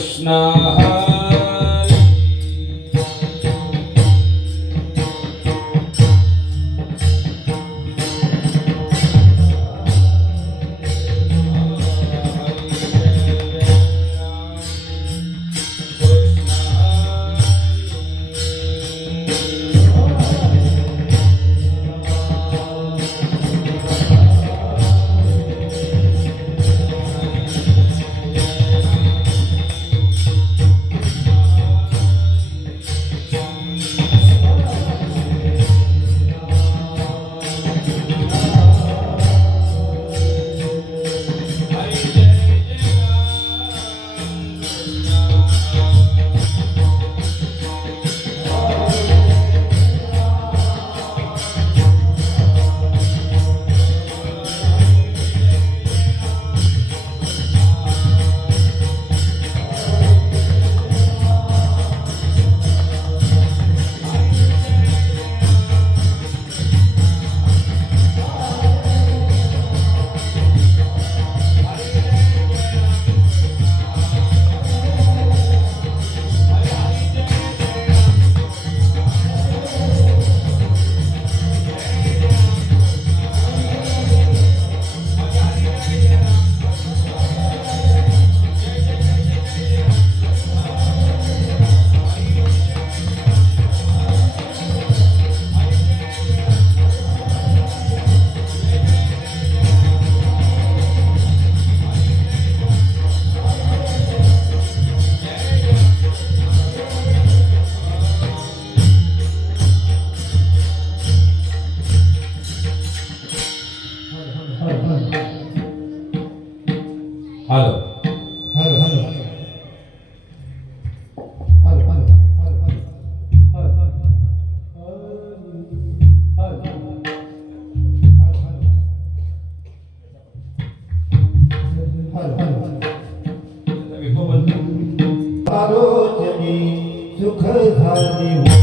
Krishna Hari hello सुख झाली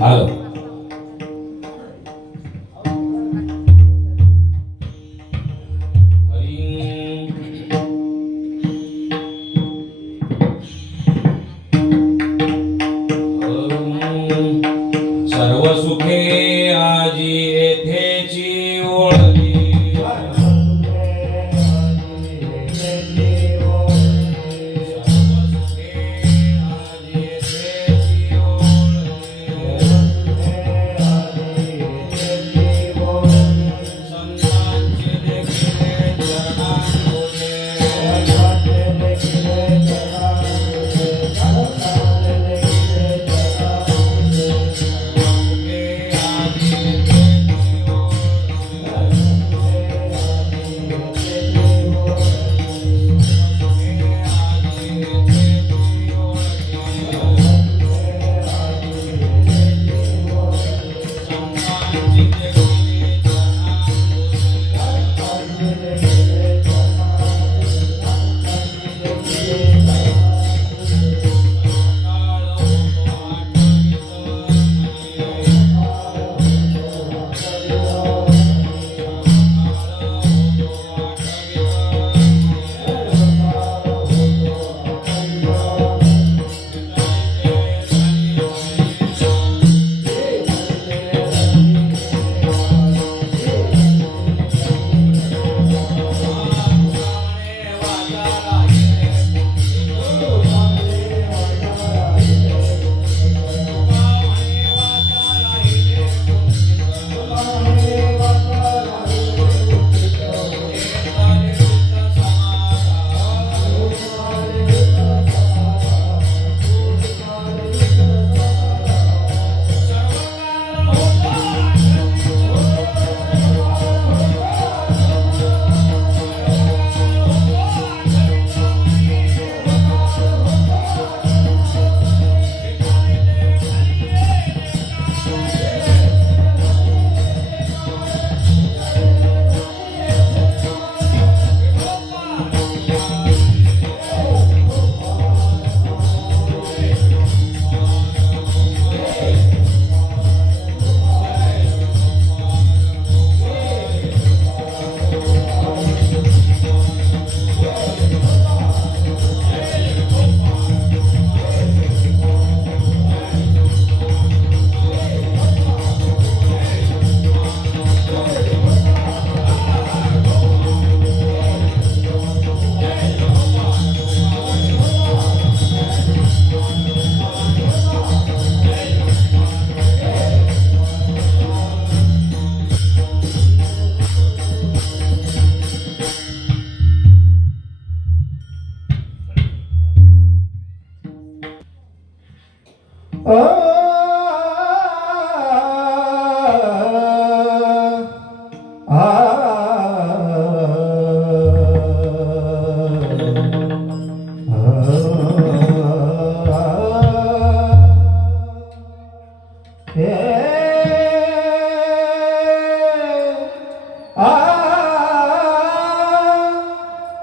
hello सर्व सुखे आजी येथेची ओळखी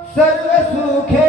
सर्व सुखे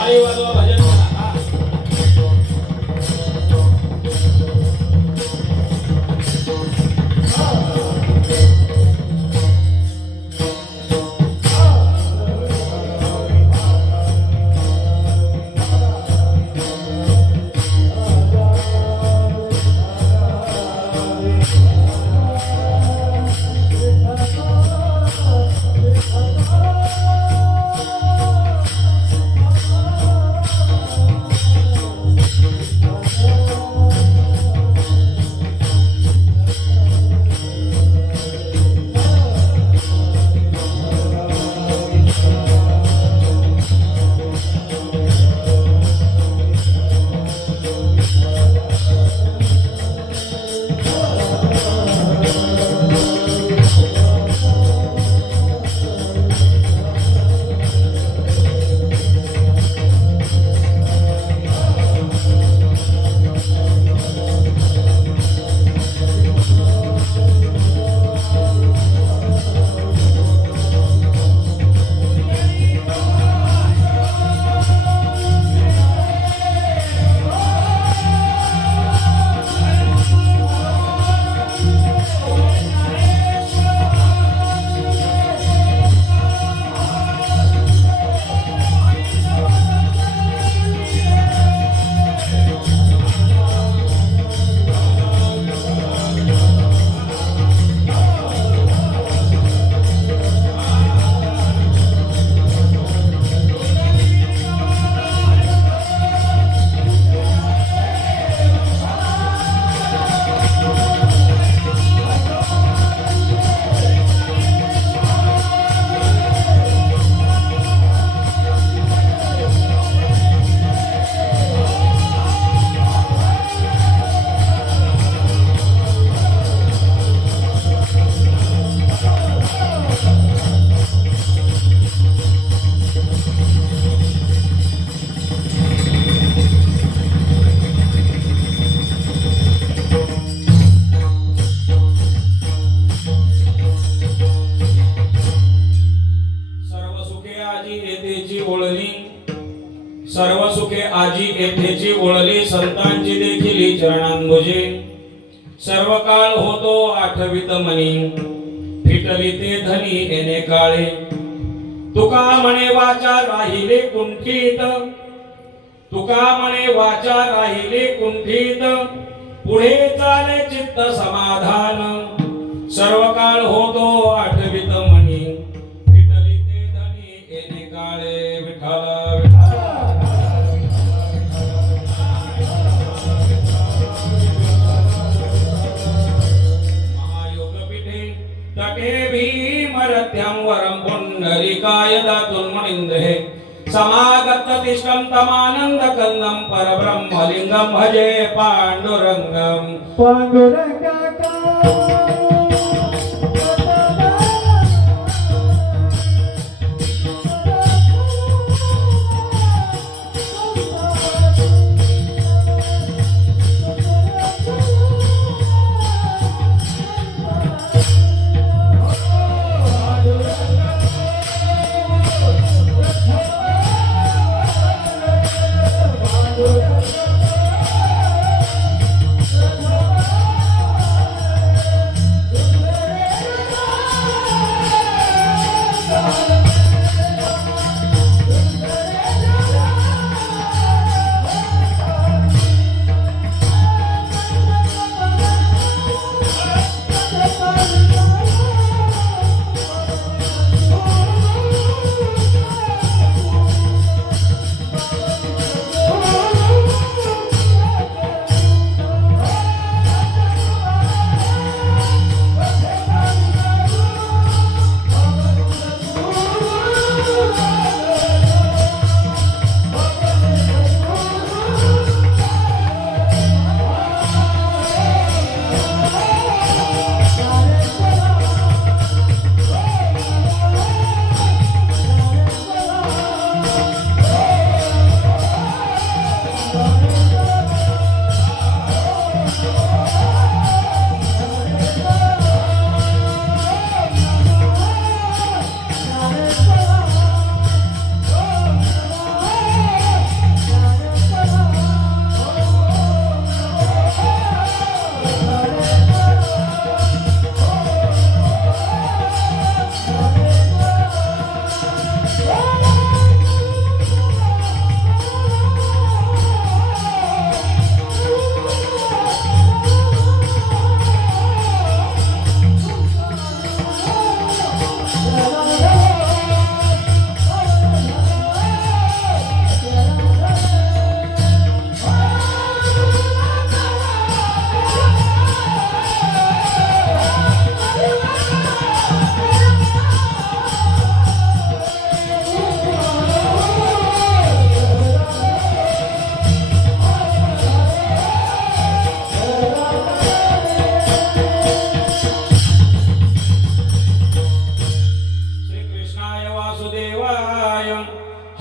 टाळी वाजवा, भजन म्हणा. हा. सर्व सुखे आजी येथेची ओळली संतांची देखील चरणांबुजे सर्व काळ होतो आठवित मनी फिटली ते धनी येणे काळे तुका म्हणे वाचा राहिले कुंठित तुका म्हणे वाचा राहिले कुंठित पुढे चाले चित्त समाधान सर्व काळ होतो आठवित मनी फिटली ते धनी येणे काळे विठ्ठल तटे भीमरथ्यं वरं पुण्डरीकाय दातुं मुनीन्द्रे समागततिष्ठं तमानन्दकन्दं परब्रह्मलिङ्गं भजे पाण्डुरङ्गम्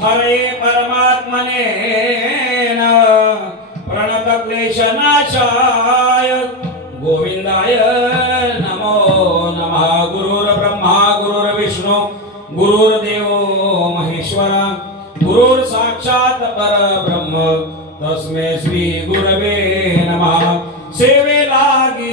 हरे परमात्मने प्रणतक्लेशनाशाय गोविंदाय नमो नमः। गुरुर्ब्रह्मा गुरुर्विष्णु गुरुर्देवो महेश्वर गुरुर्साक्षात् परब्रह्म तस्मै श्री गुरवे नमः। सेवे लागी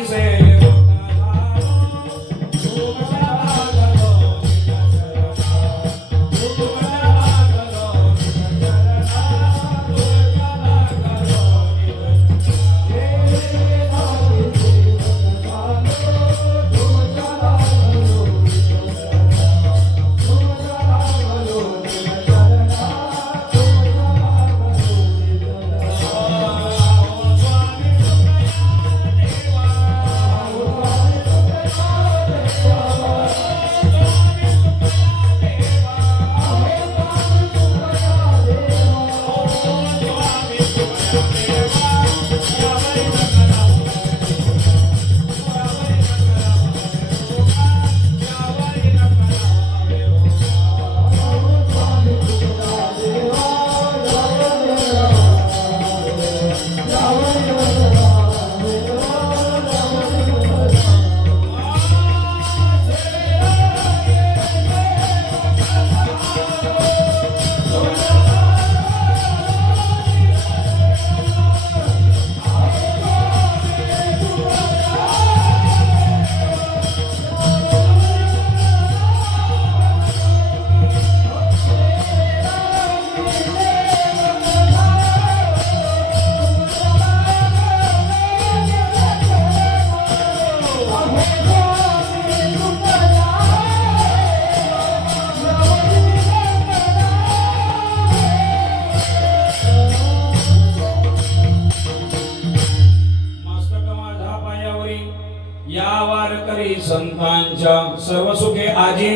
करी संतांच्या सर्व सुखे आजी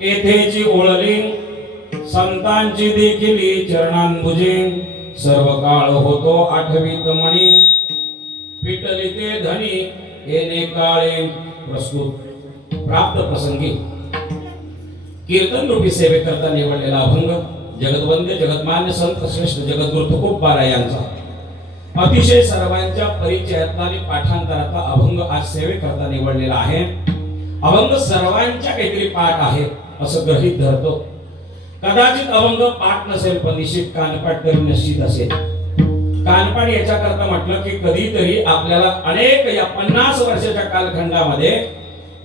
येथेची ओळली संतांची देखील चरणांबुजे सर्व काळ होतो आठवीत मणी पिटली ते धनी येणे काळे प्रस्तुत प्राप्त प्रसंगी कीर्तन रूपी सेवेकरता निवडलेला अभंग जगदवंद्य जगतमान्य संत श्रेष्ठ जगद्गुरु तुकोबा यांचा अतिशय सर्वांच्या परिचयातला आणि पाठांतराचा अभंग आज सेवेकरता निवडलेला आहे. अभंग सर्वांच्या काहीतरी पाठ आहे असं गृहीत धरतो. कदाचित अभंग पाठ नसेल पण निश्चित कानपाठ तरी निश्चित असेल. कानपाठ याच्याकरता म्हटलं की कधीतरी आपल्याला अनेक या 50 वर्षाच्या कालखंडामध्ये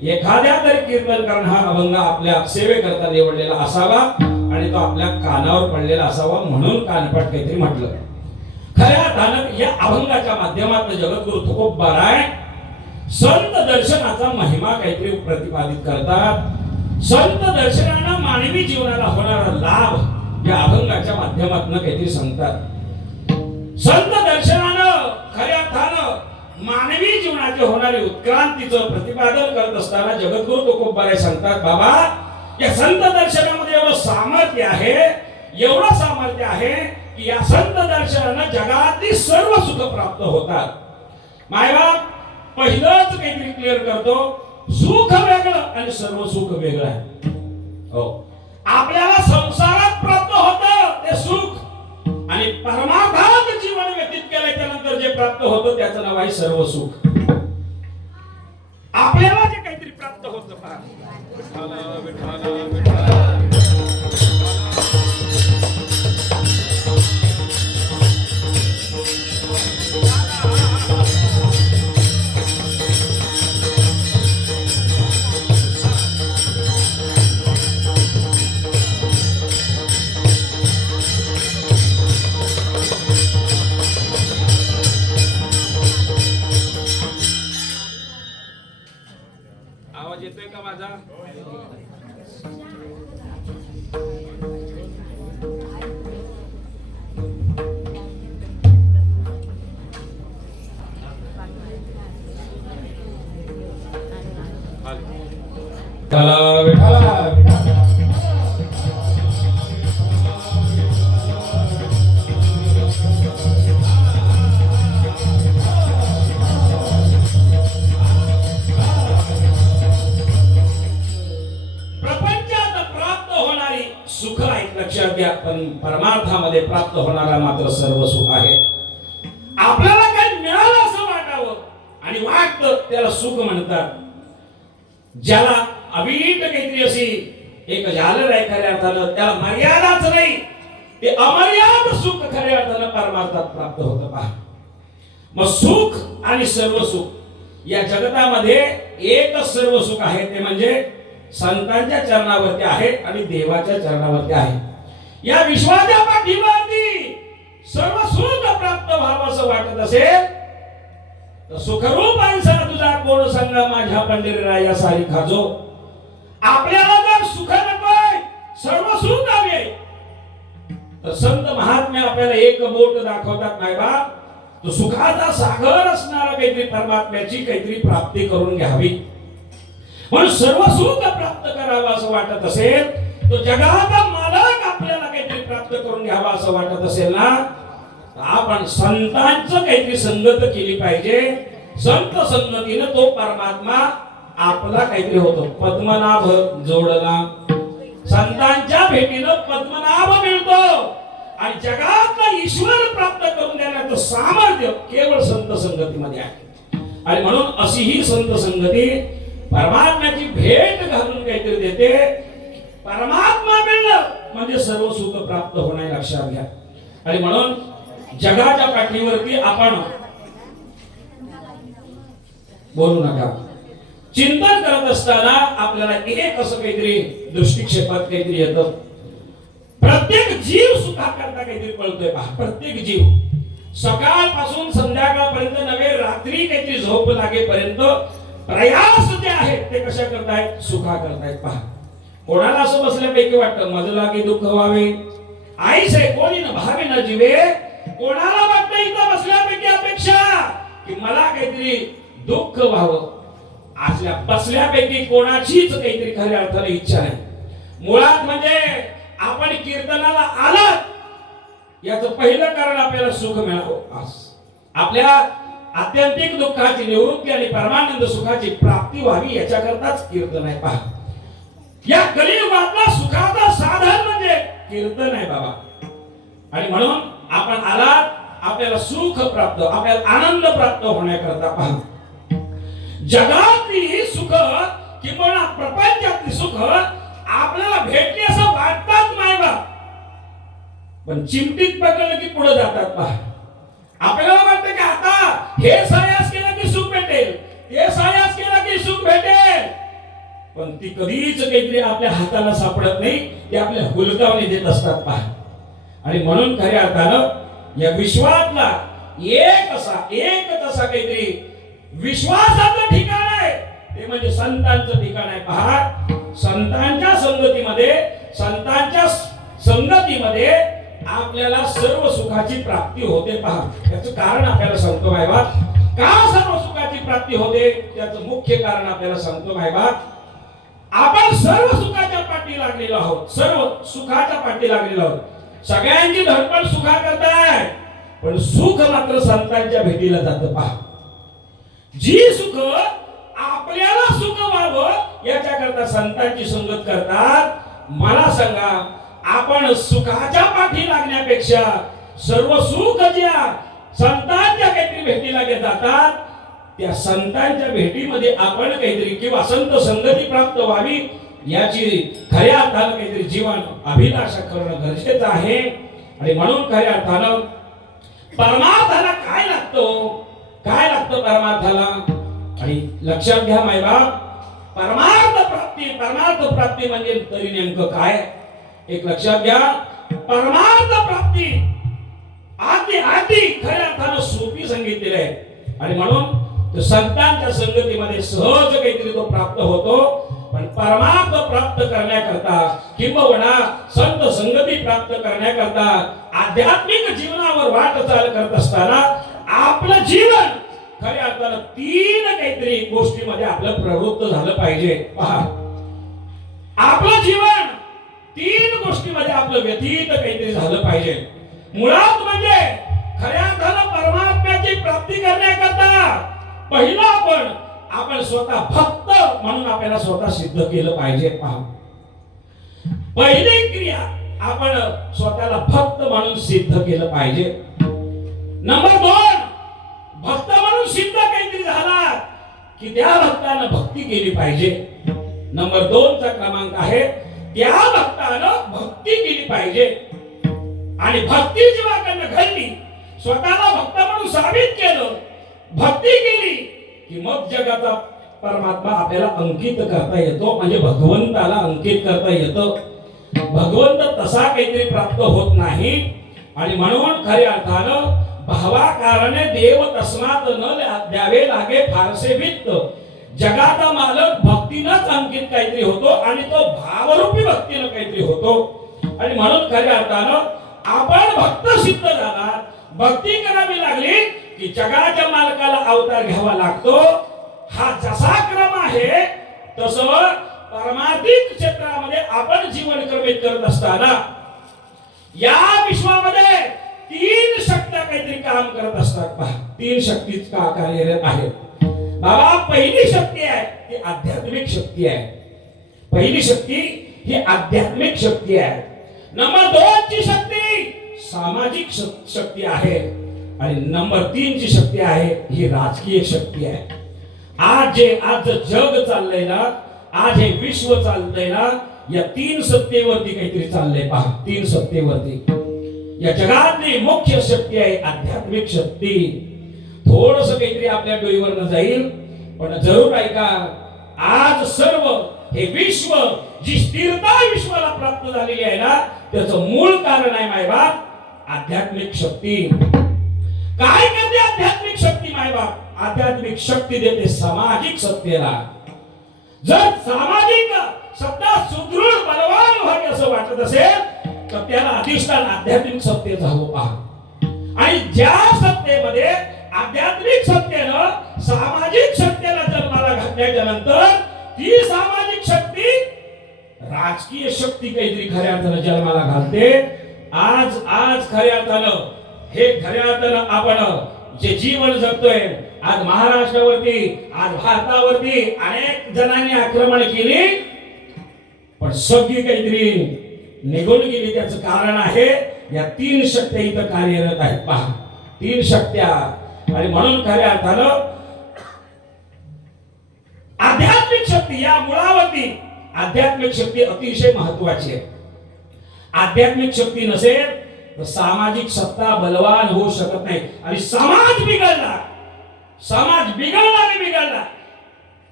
एखाद्या तरी कीर्तनकार हा अभंग आपल्या सेवेकरता निवडलेला असावा आणि तो आपल्या कानावर पडलेला असावा म्हणून कानपाठ काहीतरी म्हटलं. खऱ्या अर्थानं या अभंगाच्या माध्यमातून जगद्गुरु तुकोबाराय संत दर्शनाचा महिमा काहीतरी प्रतिपादित करतात. संत दर्शनानं मानवी जीवनाला होणारा लाभ या अभंगाच्या माध्यमातून काहीतरी सांगतात. संत दर्शनानं खऱ्या अर्थानं मानवी जीवनाचे होणारे उत्क्रांतीचं प्रतिपादन करत असताना जगद्गुरु तुकोबाराय सांगतात, बाबा या संत दर्शनामध्ये एवढं सामर्थ्य आहे, एवढं सामर्थ्य आहे की या संत दर्शनानं जगातील सर्व सुख प्राप्त होतात. मायबाप पहिलंच काहीतरी क्लिअर करतो, सुख वेगळं आणि सर्व सुख वेगळं आहे. हो, आपल्याला संसारात प्राप्त होतं ते सुख आणि परमार्थात जीवन व्यतीत केलं त्यानंतर जे प्राप्त होतं त्याचं नाव आहे सर्व सुख. आपल्याला जे काहीतरी प्राप्त होतं पहा आवाज येतोय का माझा? सुख आहेत लक्षात घ्या, पण परमार्थामध्ये प्राप्त होणारा मात्र सर्व सुख आहे. आपल्याला काही मिळालं असं वाटावं आणि वाटतं त्याला सुख म्हणतात. ज्याला अविरत काहीतरी अशी एक झालं आहे खऱ्या अर्थानं त्याला मर्यादाच नाही, ते अमर्याद सुख खऱ्या अर्थानं परमार्थात प्राप्त होतं. पहा मग सुख आणि सर्व सुख या जगतामध्ये एकच सर्व सुख आहे, ते म्हणजे संतांच्या चरणावरती आहे आणि देवाच्या चरणावरती आहे. या विश्वाच्या पाठीवरती सर्व सुख प्राप्त व्हावं असं वाटत असेल तर सुखरूप अंसा तुझा कोण सांगा माझ्या पंढरीराया सारी खाजो. आपल्याला जर सुख नकोय सर्व सुख हवे तर संत महात्मे आपल्याला एक बोट दाखवतात, नाही बा तो सुखाचा सागर असणारा काहीतरी परमात्म्याची काहीतरी प्राप्ती करून घ्यावी. म्हणून सर्व सुख प्राप्त करावं असं वाटत असेल तो जगाचा मालक आपल्याला काहीतरी प्राप्त करून घ्यावा असं वाटत असेल ना, आपण संतांचं काहीतरी संगत केली पाहिजे. संत संगतीनं तो परमात्मा आपला काहीतरी होतो. पद्मनाभ जोडला, संतांच्या भेटीनं पद्मनाभ मिळतो आणि जगातला ईश्वर प्राप्त करून देण्याचं सामर्थ्य केवळ संत संगतीमध्ये आहे. आणि म्हणून अशी ही संत संगती परमात्म्याची भेट घालून काहीतरी देते. परमात्मा मिळलं म्हणजे सर्व सुख प्राप्त होणे लक्षात घ्या. आणि म्हणून जगाच्या पाठीवरती आपण बोलू नका. चिंतन करत असताना आपल्याला एक असं काहीतरी दृष्टिक्षेपात काहीतरी येतं. प्रत्येक जीव सुखाकरता काहीतरी पळतोय. पहा प्रत्येक जीव सकाळपासून संध्याकाळपर्यंत नव्हे रात्री काहीतरी झोप लागेपर्यंत प्रयास जे आहेत ते कशा करतायत? सुखा करतायत. पहा कोणाला असं बसल्यापैकी वाटतं माझं लागे दुःख व्हावे, आईस आहे कोणी न भावे न जीवे. कोणाला वाटतं इथं बसल्यापैकी अपेक्षा की मला काहीतरी दुःख व्हावं. असल्या बसल्यापैकी कोणाचीच काहीतरी खऱ्या अर्थाने इच्छा नाही. मुळात म्हणजे आपण कीर्तनाला आलात याचं पहिलं कारण आपल्याला सुख मिळावं, आपल्या आत्यंतिक दुःखाची निवृत्ती आणि परमानंद सुखाची प्राप्ती व्हावी याच्याकरताच कीर्तन आहे. पहा, या कलियुगातला सुखाचा साधन म्हणजे कीर्तन आहे बाबा. आणि म्हणून आपण आलात आपल्याला सुख प्राप्त, आपल्याला आनंद प्राप्त होण्याकरता. पहा, जगातली सुख किंवा प्रपंचातली सुख आपल्याला भेटली असं वाटतात मायबाप, पण चिमटीत पकडलं की पुढे जातात. पहा, आपल्याला वाटतं की आता हे सायास केलं की सुख भेटेल, ते सायास केलं की सुख भेटेल, पण ती कधीच काहीतरी आपल्या हाताला सापडत नाही, ते आपल्या हुलकावणी देत असतात. पहा, आणि म्हणून खऱ्या अर्थानं या विश्वातला एक तसा काहीतरी विश्वासाचं ठिकाण आहे, ते म्हणजे संतांचं ठिकाण आहे. पहा, संतांच्या संगतीमध्ये आपल्याला सर्व सुखाची प्राप्ती होते. पहा, याचं कारण आपल्याला सांगतो मायबा. का सर्व सुखाची प्राप्ती होते त्याचं मुख्य कारण आपल्याला सांगतो मायबा. आपण सर्व सुखाच्या पाठी लागलेलो आहोत, सर्व सुखाच्या पाठी लागलेलो आहोत. सगळ्यांची धडपड सुखा करताय, पण सुख मात्र संतांच्या भेटीला जातं. पहा, जी सुख आपल्याला सुख व्हावं याच्याकरता संतांची संगत करतात. मला सांगा, आपण सुखाच्या पाठी लागण्यापेक्षा सर्व सुख ज्या संतांच्या काहीतरी भेटीला जातात त्या संतांच्या भेटीमध्ये आपण काहीतरी किंवा संत संगती प्राप्त व्हावी याची खऱ्या अर्थानं काहीतरी जीवन अभिलाषा करणं गरजेचं आहे. आणि म्हणून खऱ्या अर्थानं परमार्थाला काय लागतं परमार्थाला. आणि लक्षात घ्या मायबाप, परमार्थ प्राप्ती म्हणजे तरी नेमकं काय, एक लक्षात घ्या. परमार्थ प्राप्ती आधी खऱ्या अर्थानं सोपी सांगितलेली आहे. आणि म्हणून संतांच्या संगतीमध्ये सहज काहीतरी तो प्राप्त होतो. पण परमार्थ प्राप्त करण्याकरता किंबहुना संत संगती प्राप्त करण्याकरता आध्यात्मिक जीवनावर वाटचाल करत असताना आपलं जीवन खऱ्या अर्थानं तीन काहीतरी गोष्टीमध्ये आपलं प्रवृत्त झालं पाहिजे. पहा, आपलं जीवन तीन गोष्टीमध्ये आपलं व्यतीत काहीतरी झालं पाहिजे. मुळात म्हणजे खऱ्या अर्थानं परमात्म्याची प्राप्ती करण्याकरता पहिलं आपण स्वतः भक्त म्हणून आपल्याला स्वतः सिद्ध केलं पाहिजे. पहा, पहिली क्रिया आपण स्वतःला भक्त म्हणून सिद्ध केलं पाहिजे. नंबर 2, भक्त म्हणून सिद्ध काहीतरी झाला की त्या भक्तानं भक्ती केली पाहिजे. नंबर 2 चा क्रमांक आहे त्या भक्तानं भक्ती केली पाहिजे. आणि भक्ती जेव्हा घडली, स्वतःला भक्त म्हणून साबित केलं, भक्ती केली की मग जगाचा परमात्मा आपल्याला अंकित करता येतो, म्हणजे भगवंताला अंकित करता येतं. भगवंत तसा काहीतरी प्राप्त होत नाही. आणि म्हणून खऱ्या अर्थानं भावाकारणे देव तस्मात न द्यावे लागे फारसे वित्त. जगाचा मालक भक्तीनंच अंकित काहीतरी होतो आणि तो भावरूपी भक्तीनं काहीतरी होतो. आणि म्हणून खऱ्या अर्थानं आपण भक्त सिद्ध झाला, भक्ती करावी लागली की जगाच्या मालकाला अवतार घ्यावा लागतो. हा जसा क्रम आहे तसं परमार्थिक क्षेत्रामध्ये आपण जीवन क्रमित करत असताना या विश्वामध्ये 3 शक्त्या काहीतरी काम करत असतात. पहा, 3 शक्तीच का कार्यरत आहेत बाबा. पहिली शक्ती आहे ती आध्यात्मिक शक्ती आहे. पहिली शक्ती ही आध्यात्मिक शक्ती आहे. नंबर 2 ची शक्ती सामाजिक शक्ती आहे. आणि नंबर 3 ची शक्ती आहे ही राजकीय शक्ती आहे. आज जग चाललंय ना, आज हे विश्व चालतंय ना, या 3 सत्तेवरती काहीतरी चाललंय. पहा, 3 सत्तेवरती या जगातली मुख्य शक्ती आहे आध्यात्मिक शक्ती. थोडस काहीतरी आपल्या डोईवरनं जाईल, पण जरूर ऐका. आज सर्व हे विश्व जी स्थिरता विश्वाला प्राप्त झालेली आहे ना, त्याचं मूळ कारण आहे मायबाप आध्यात्मिक शक्ती. काय करते आध्यात्मिक शक्ती मायबाप? आध्यात्मिक शक्ती देते सामाजिक सत्तेला. जर सामाजिक सत्ता सुदृढ बलवान व्हावी असं वाटत असेल तर त्याला अधिष्ठान आध्यात्मिक सत्तेचं हवं. पहा, आणि ज्या सत्तेमध्ये आध्यात्मिक सत्तेनं सामाजिक सत्तेला जन्माला घातल्या केल्याच्या नंतर ती सामाजिक शक्ती राजकीय शक्ती काहीतरी खऱ्या अर्थानं जन्माला घालते. आज खऱ्या अर्थानं हे खऱ्या अर्थानं आपण जे जीवन जगतोय, आज महाराष्ट्रावरती, आज भारतावरती अनेक जणांनी आक्रमण केली, पण सगळी काहीतरी निघून गेली. त्याचं कारण आहे या तीन शक्त्या इथं कार्यरत आहेत. पहा, तीन शक्त्या. आणि म्हणून खऱ्या अर्थानं आध्यात्मिक शक्ती, या मुळावरती आध्यात्मिक शक्ती अतिशय महत्वाची आहे. आध्यात्मिक शक्ती नसेल तर सामाजिक सत्ता बलवान होऊ शकत नाही. आणि समाज बिघडला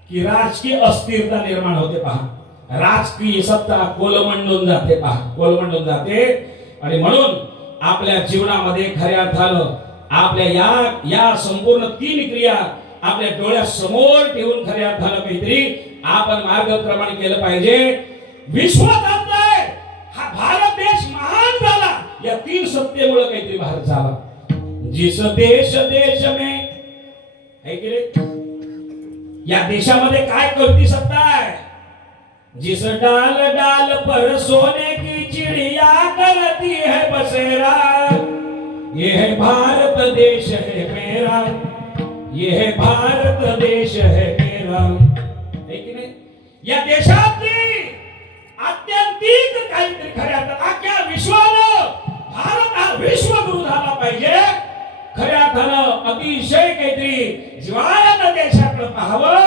की राजकीय अस्थिरता निर्माण होते. पहा, राजकीय सत्ता कोलमंडून जाते. पहा, कोलमंडून जाते. आणि म्हणून आपल्या जीवनामध्ये खऱ्या अर्थानं आपल्या या संपूर्ण तीन क्रिया आपल्या डोळ्यासमोर ठेवून खऱ्या अर्थानं काहीतरी आपण मार्गक्रमण केलं पाहिजे. विश्व चालतंय, हा भारत देश महान झाला या तीन सत्तेमुळे काहीतरी भारत झाला. जिस देश में है की रे, या देशामध्ये काय करती सत्ता आहे. जिस डाल डाल पर सोने की चिड़िया करती है बसेरा, ये है भारत देश है मेरा, ये है भारत देश है मेरा. है की नाही. या देशातली आत्यंतिक काहीतरी खऱ्या अर्थानं अख्ख्या विश्वानं भारत हा विश्वगुरु झाला पाहिजे. खऱ्या अर्थानं अतिशय काहीतरी जिव्हाळ्यानं देशाकडे पाहावं.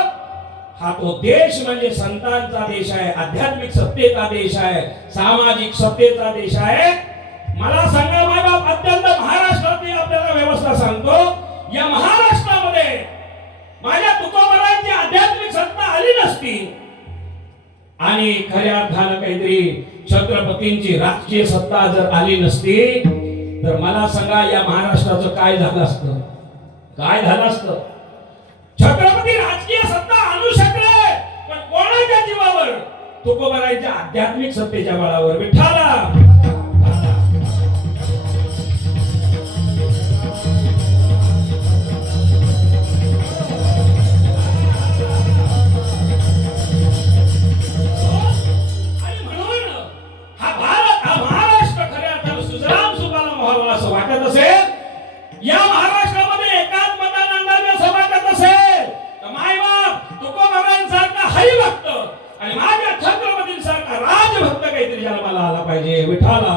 हा तो देश म्हणजे संतांचा देश आहे, आध्यात्मिक सत्तेचा देश आहे, सामाजिक सत्तेचा देश आहे. मला सांगा मायबाप, अत्यंत महाराष्ट्रातली आपल्याला व्यवस्था सांगतो. या महाराष्ट्रामध्ये माझ्या तुकोबारांची आध्यात्मिक सत्ता आली नसती आणि खऱ्या अर्थानं काहीतरी छत्रपतींची राजकीय सत्ता जर आली नसती तर मला सांगा या महाराष्ट्राचं काय झालं असतं. काय झालं असतं. छत्रपती राजकीय सत्ता आणू शकले, पण कोणाच्या जीवावर. तुकोबारांच्या आध्यात्मिक सत्तेच्या बळावर. विठ्ठला या महाराष्ट्रामध्ये एकात्मता नांदावी असं वाटत असेल तर मायबाप तुकोबारांसारखा हरिभक्त आणि माझ्या छत्रपतींसारखा राजभक्त काहीतरी जन्माला आला पाहिजे. विठ्ठला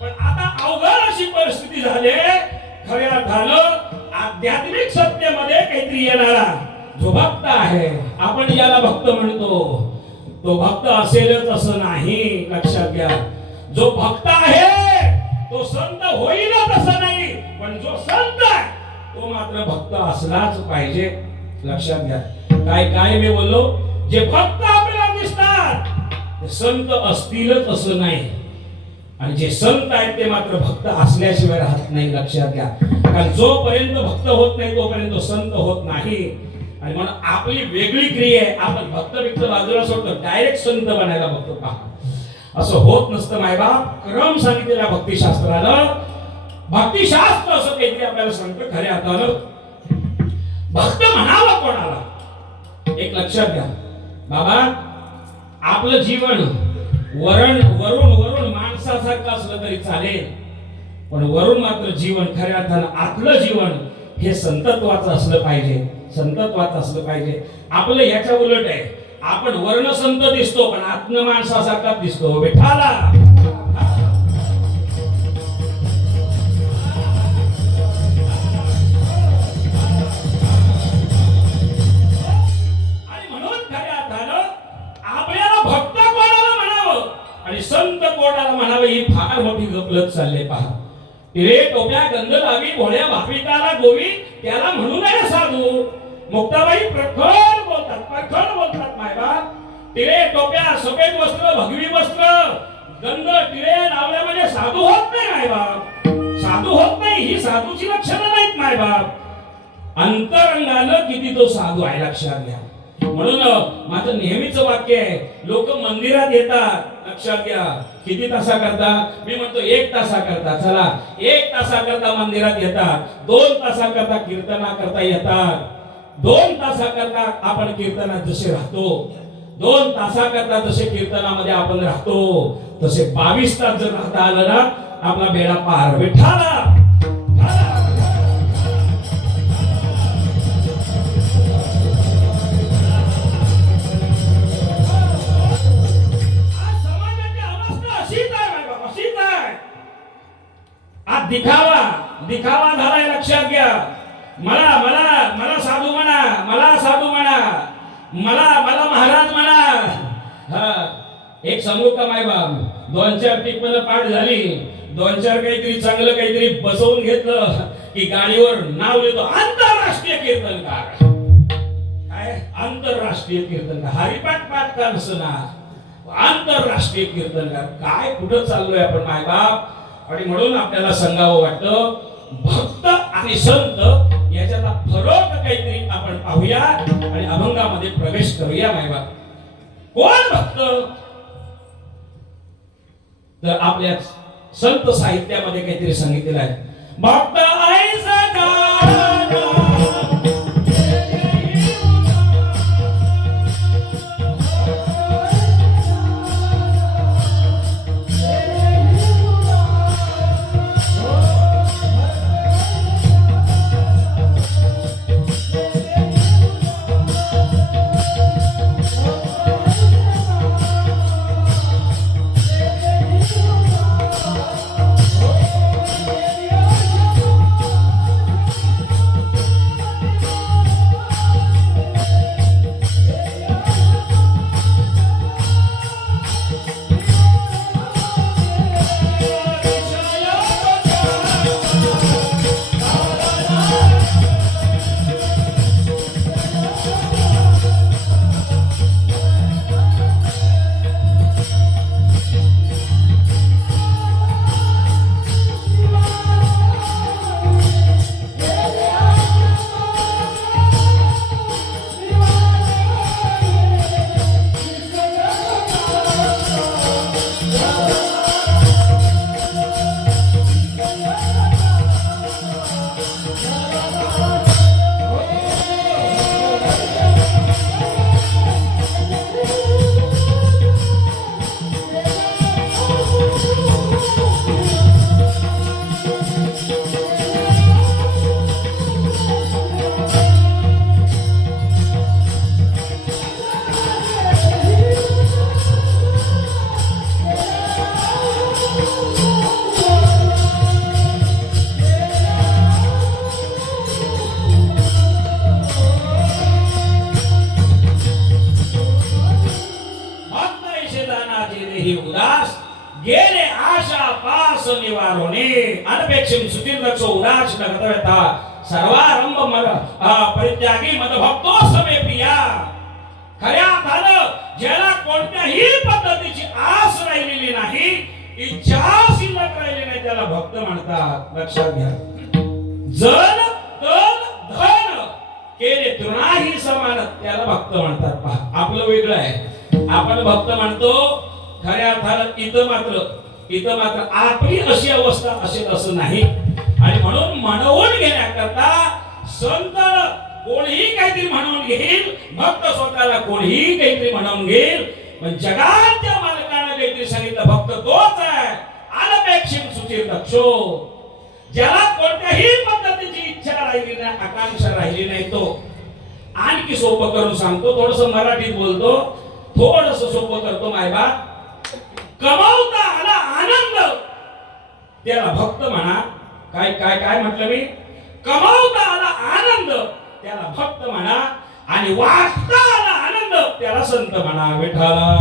पण आता अवघड अशी परिस्थिती झाली. खऱ्या अर्थानं आध्यात्मिक सत्तेमध्ये काहीतरी येणारा जो भक्त आहे, आपण याला भक्त म्हणतो, तो भक्त असेलच असं नाही. लक्षात घ्या, जो भक्त आहे तो संत होईलच असं नाही, पण जो संत आहे तो मात्र भक्त असलाच पाहिजे. लक्षात घ्या. काय मी बोललो, जे भक्त आपल्याला दिसतात ते संत असतीलच असं नाही, आणि जे संत आहेत ते मात्र भक्त असल्याशिवाय राहत नाही. लक्षात घ्या. कारण जोपर्यंत भक्त होत नाही तोपर्यंत संत होत नाही. आणि म्हणून आपली वेगळी क्रिया आहे. आपण भक्त बाजूला सोडतो, डायरेक्ट संत बनायला बघतो. पहा, असं होत नसतं मायबाप. क्रम सांगितलेला भक्तिशास्त्रानं, भक्तिशास्त्र असं काहीतरी आपल्याला सांगतं. खऱ्या अर्थानं भक्त म्हणावं कोणाला. एक लक्षात घ्या बाबा, आपलं जीवन वरून माणसासारखं असलं तरी चालेल, पण वरून मात्र जीवन खऱ्या अर्थानं आपलं जीवन हे संतत्वाचं असलं पाहिजे. संतत्वाचं असलं पाहिजे. आपलं याच्या उलट आहे. आपण वर्ण संत दिसतो पण आत्म माणसासारखा दिसतो. विठ्ठला आणि म्हणून खऱ्या अर्थानं आपल्याला भक्त कोणाला म्हणावं आणि संत कोणाला म्हणावं ही फार मोठी गफलत चालली. पहा, रे टोप्या गंध लावी भोळ्या भाविकाला गोवी त्याला म्हणू नये साधू. मुक्ताबाई प्रखर बोलतात मायबाप. टिळे टोप्या सफेद वस्त्र भगवी वस्त्र गंध टिळे लावल्या म्हणजे साधू होत नाही मायबाप. साधू होत नाही, ही साधूची लक्षणं नाहीत मायबाप. अंतरंगानं किती तो साधू आहे. लक्षात घ्या. म्हणून माझं नेहमीच वाक्य आहे, लोक मंदिरात येतात, लक्षात घ्या किती तासा करता, मी म्हणतो 1 तासा करता, चला 1 तासा करता मंदिरात येतात, 2 तासा करता कीर्तना करता येतात, 2 तासा करता आपण कीर्तनात जसे राहतो, 2 तासा करता जसे कीर्तनामध्ये आपण राहतो, तसे 22 तास जर राहता आलं ना, आपला बेडा पार. विठ्ठला दिखावा दिखावा झालाय, लक्षात घ्या. मला मला मला साधू म्हणा, मला साधू म्हणा, मला मला महाराज म्हणा. हा एक सांगू का माय बाप, 2-4 टिपण पाठ झाली, 2-4 काहीतरी चांगलं काहीतरी बसवून घेतलं की गाडीवर नाव लिहितो आंतरराष्ट्रीय कीर्तनकार. काय आंतरराष्ट्रीय कीर्तनकार, हरिपाठ पाठ का नसना, आंतरराष्ट्रीय कीर्तनकार. काय कुठं चाललोय आपण माय बाप. आणि म्हणून आपल्याला सांगावं वाटतं, भक्त आणि संत याच्यातला फरक काहीतरी आपण पाहूया आणि अभंगामध्ये प्रवेश करूया मायबा. कोण भक्त, तर आपल्या संत साहित्यामध्ये काहीतरी सांगितलेलं आहे, भक्त ऐसा उदास गेले आशा पास निवारोने अनपेक्षित सुतीर्थ उदास न कर्तव्यता सर्वारंभ मग परित्यागी मद भक्तो समे प्रिया. खऱ्या अर्थानं ज्याला कोणत्याही पद्धतीची आस राहिलेली नाही, इच्छा शिल्लक राहिली नाही, त्याला भक्त म्हणतात. लक्षात घ्या, जन तन धन केले तृणाही समान, त्याला भक्त म्हणतात. पहा आपलं वेगळं आहे, आपण भक्त म्हणतो, खऱ्या अर्थानं इथं मात्र आपली अशी अवस्था असेल असं नाही. आणि म्हणून म्हणवून घेण्याकरता संत कोणीही काहीतरी म्हणून घेईल, भक्त स्वतःला कोणीही काहीतरी म्हणून घेईल, पण जगाच्या मालकाने काहीतरी सांगितलं भक्त तोच आहे. अनपेक्षित सुचिर दक्षो, ज्याला कोणत्याही पद्धतीची इच्छा राहिली नाही, आकांक्षा राहिली नाही, तो आणखी सोपं करून सांगतो, थोडस मराठीत बोलतो, थोडस सोपं करतो मायबा. कमावता आला आनंद त्याला भक्त म्हणा. काय काय काय म्हटलं मी? कमावता आला आनंद त्याला भक्त म्हणा, आणि वाटता आला आनंद त्याला संत म्हणा. विठ्ठला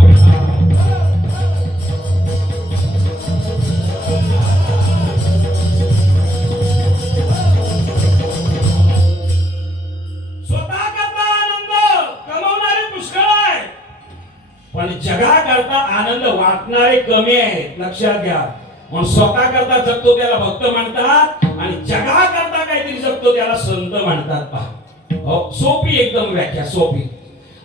स्वतः करता आनंद कमावणारे पुष्कळ आहे, पण जगा करता आनंद वाटणारे कमी आहेत. लक्षात घ्या. म्हणून स्वतः करता जगतो त्याला भक्त म्हणतात, आणि जगा करता काहीतरी जगतो त्याला संत म्हणतात. पहा, हो सोपी एकदम व्याख्या, सोपी.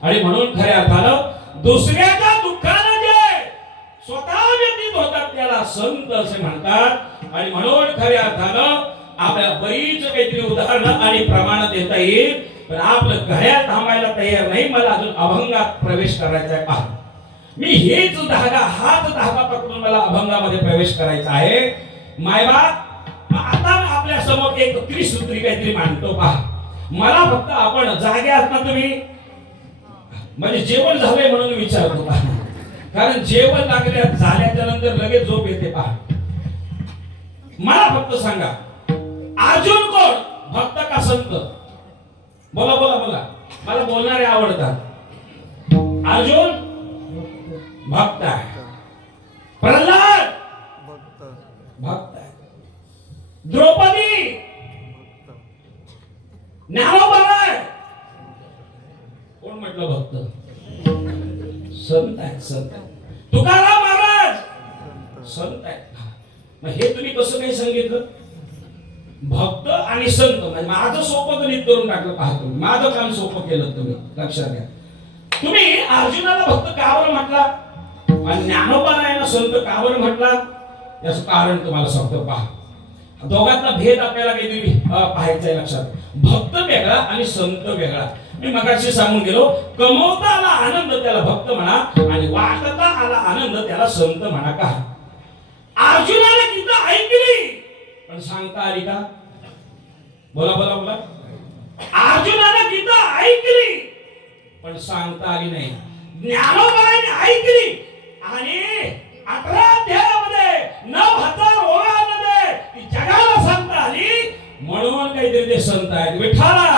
आणि म्हणून खऱ्या अर्थानं दुसऱ्याच्या दुःखानं जे स्वतः व्यतीत होतात त्याला संत असे म्हणतात. आणि म्हणून खऱ्या अर्थानं आपल्याला बरीच काहीतरी उदाहरणं आणि प्रमाण देता येईल, पण आपलं घड्याळ थांबायला तयार नाही. मला अजून अभंगात प्रवेश करायचा आहे. पहा, मी हेच धागा, हाच धागा पकडून मला अभंगामध्ये प्रवेश करायचा आहे. मायबाप, आता आपल्या समोर एक त्रिसूत्री काहीतरी मांडतो. पहा, मला फक्त आपण जागे आहात ना तुम्ही? म्हणजे जेवण झालंय म्हणून विचारतो. पहा, कारण जेवण झाल्याच्या नंतर लगेच झोप येते. पहा, मला फक्त सांगा, अर्जुन कोण, भक्त का संत? बोला बोला बोला, मला बोलणारे आवडतात. अर्जुन भक्त आहे, प्रल्हाद भक्त आहे, द्रौपदी ज्ञानोबा आहे. कोण म्हटलं भक्त? संत आहे, संत आहे. तुकाराम महाराज संत आहे. मग हे तुम्ही कसं काही सांगितलं? भक्त आणि संत म्हणजे माझं सोपं गणित करून टाकलं. पहा, तुम्ही माझं काम सोपं केलं. तुम्ही लक्षात घ्या, तुम्ही अर्जुनाला भक्त का बरं म्हटला आणि ज्ञानोबाला संत का बरं म्हटला? याचं कारण तुम्हाला सांगतो. पहा, दोघांचा भेद आपल्याला काहीतरी पाहायचा आहे. लक्षात, भक्त वेगळा आणि संत वेगळा. मी मगाशी सांगून गेलो, कमवता आला आनंद त्याला भक्त म्हणा आणि वाटता आला आनंद त्याला संत म्हणा. का अर्जुनाने गीता ऐकली पण सांगता आली का? बोला बोला बोला. अर्जुनाने गीता ऐकली पण सांगता आली नाही. ज्ञानोबाने ऐकली आणि 11 अध्यायामध्ये 9,000 ओव्यांमध्ये ती जगाला सांगता आली. म्हणून काहीतरी ते संत आहेत. विठ्ठला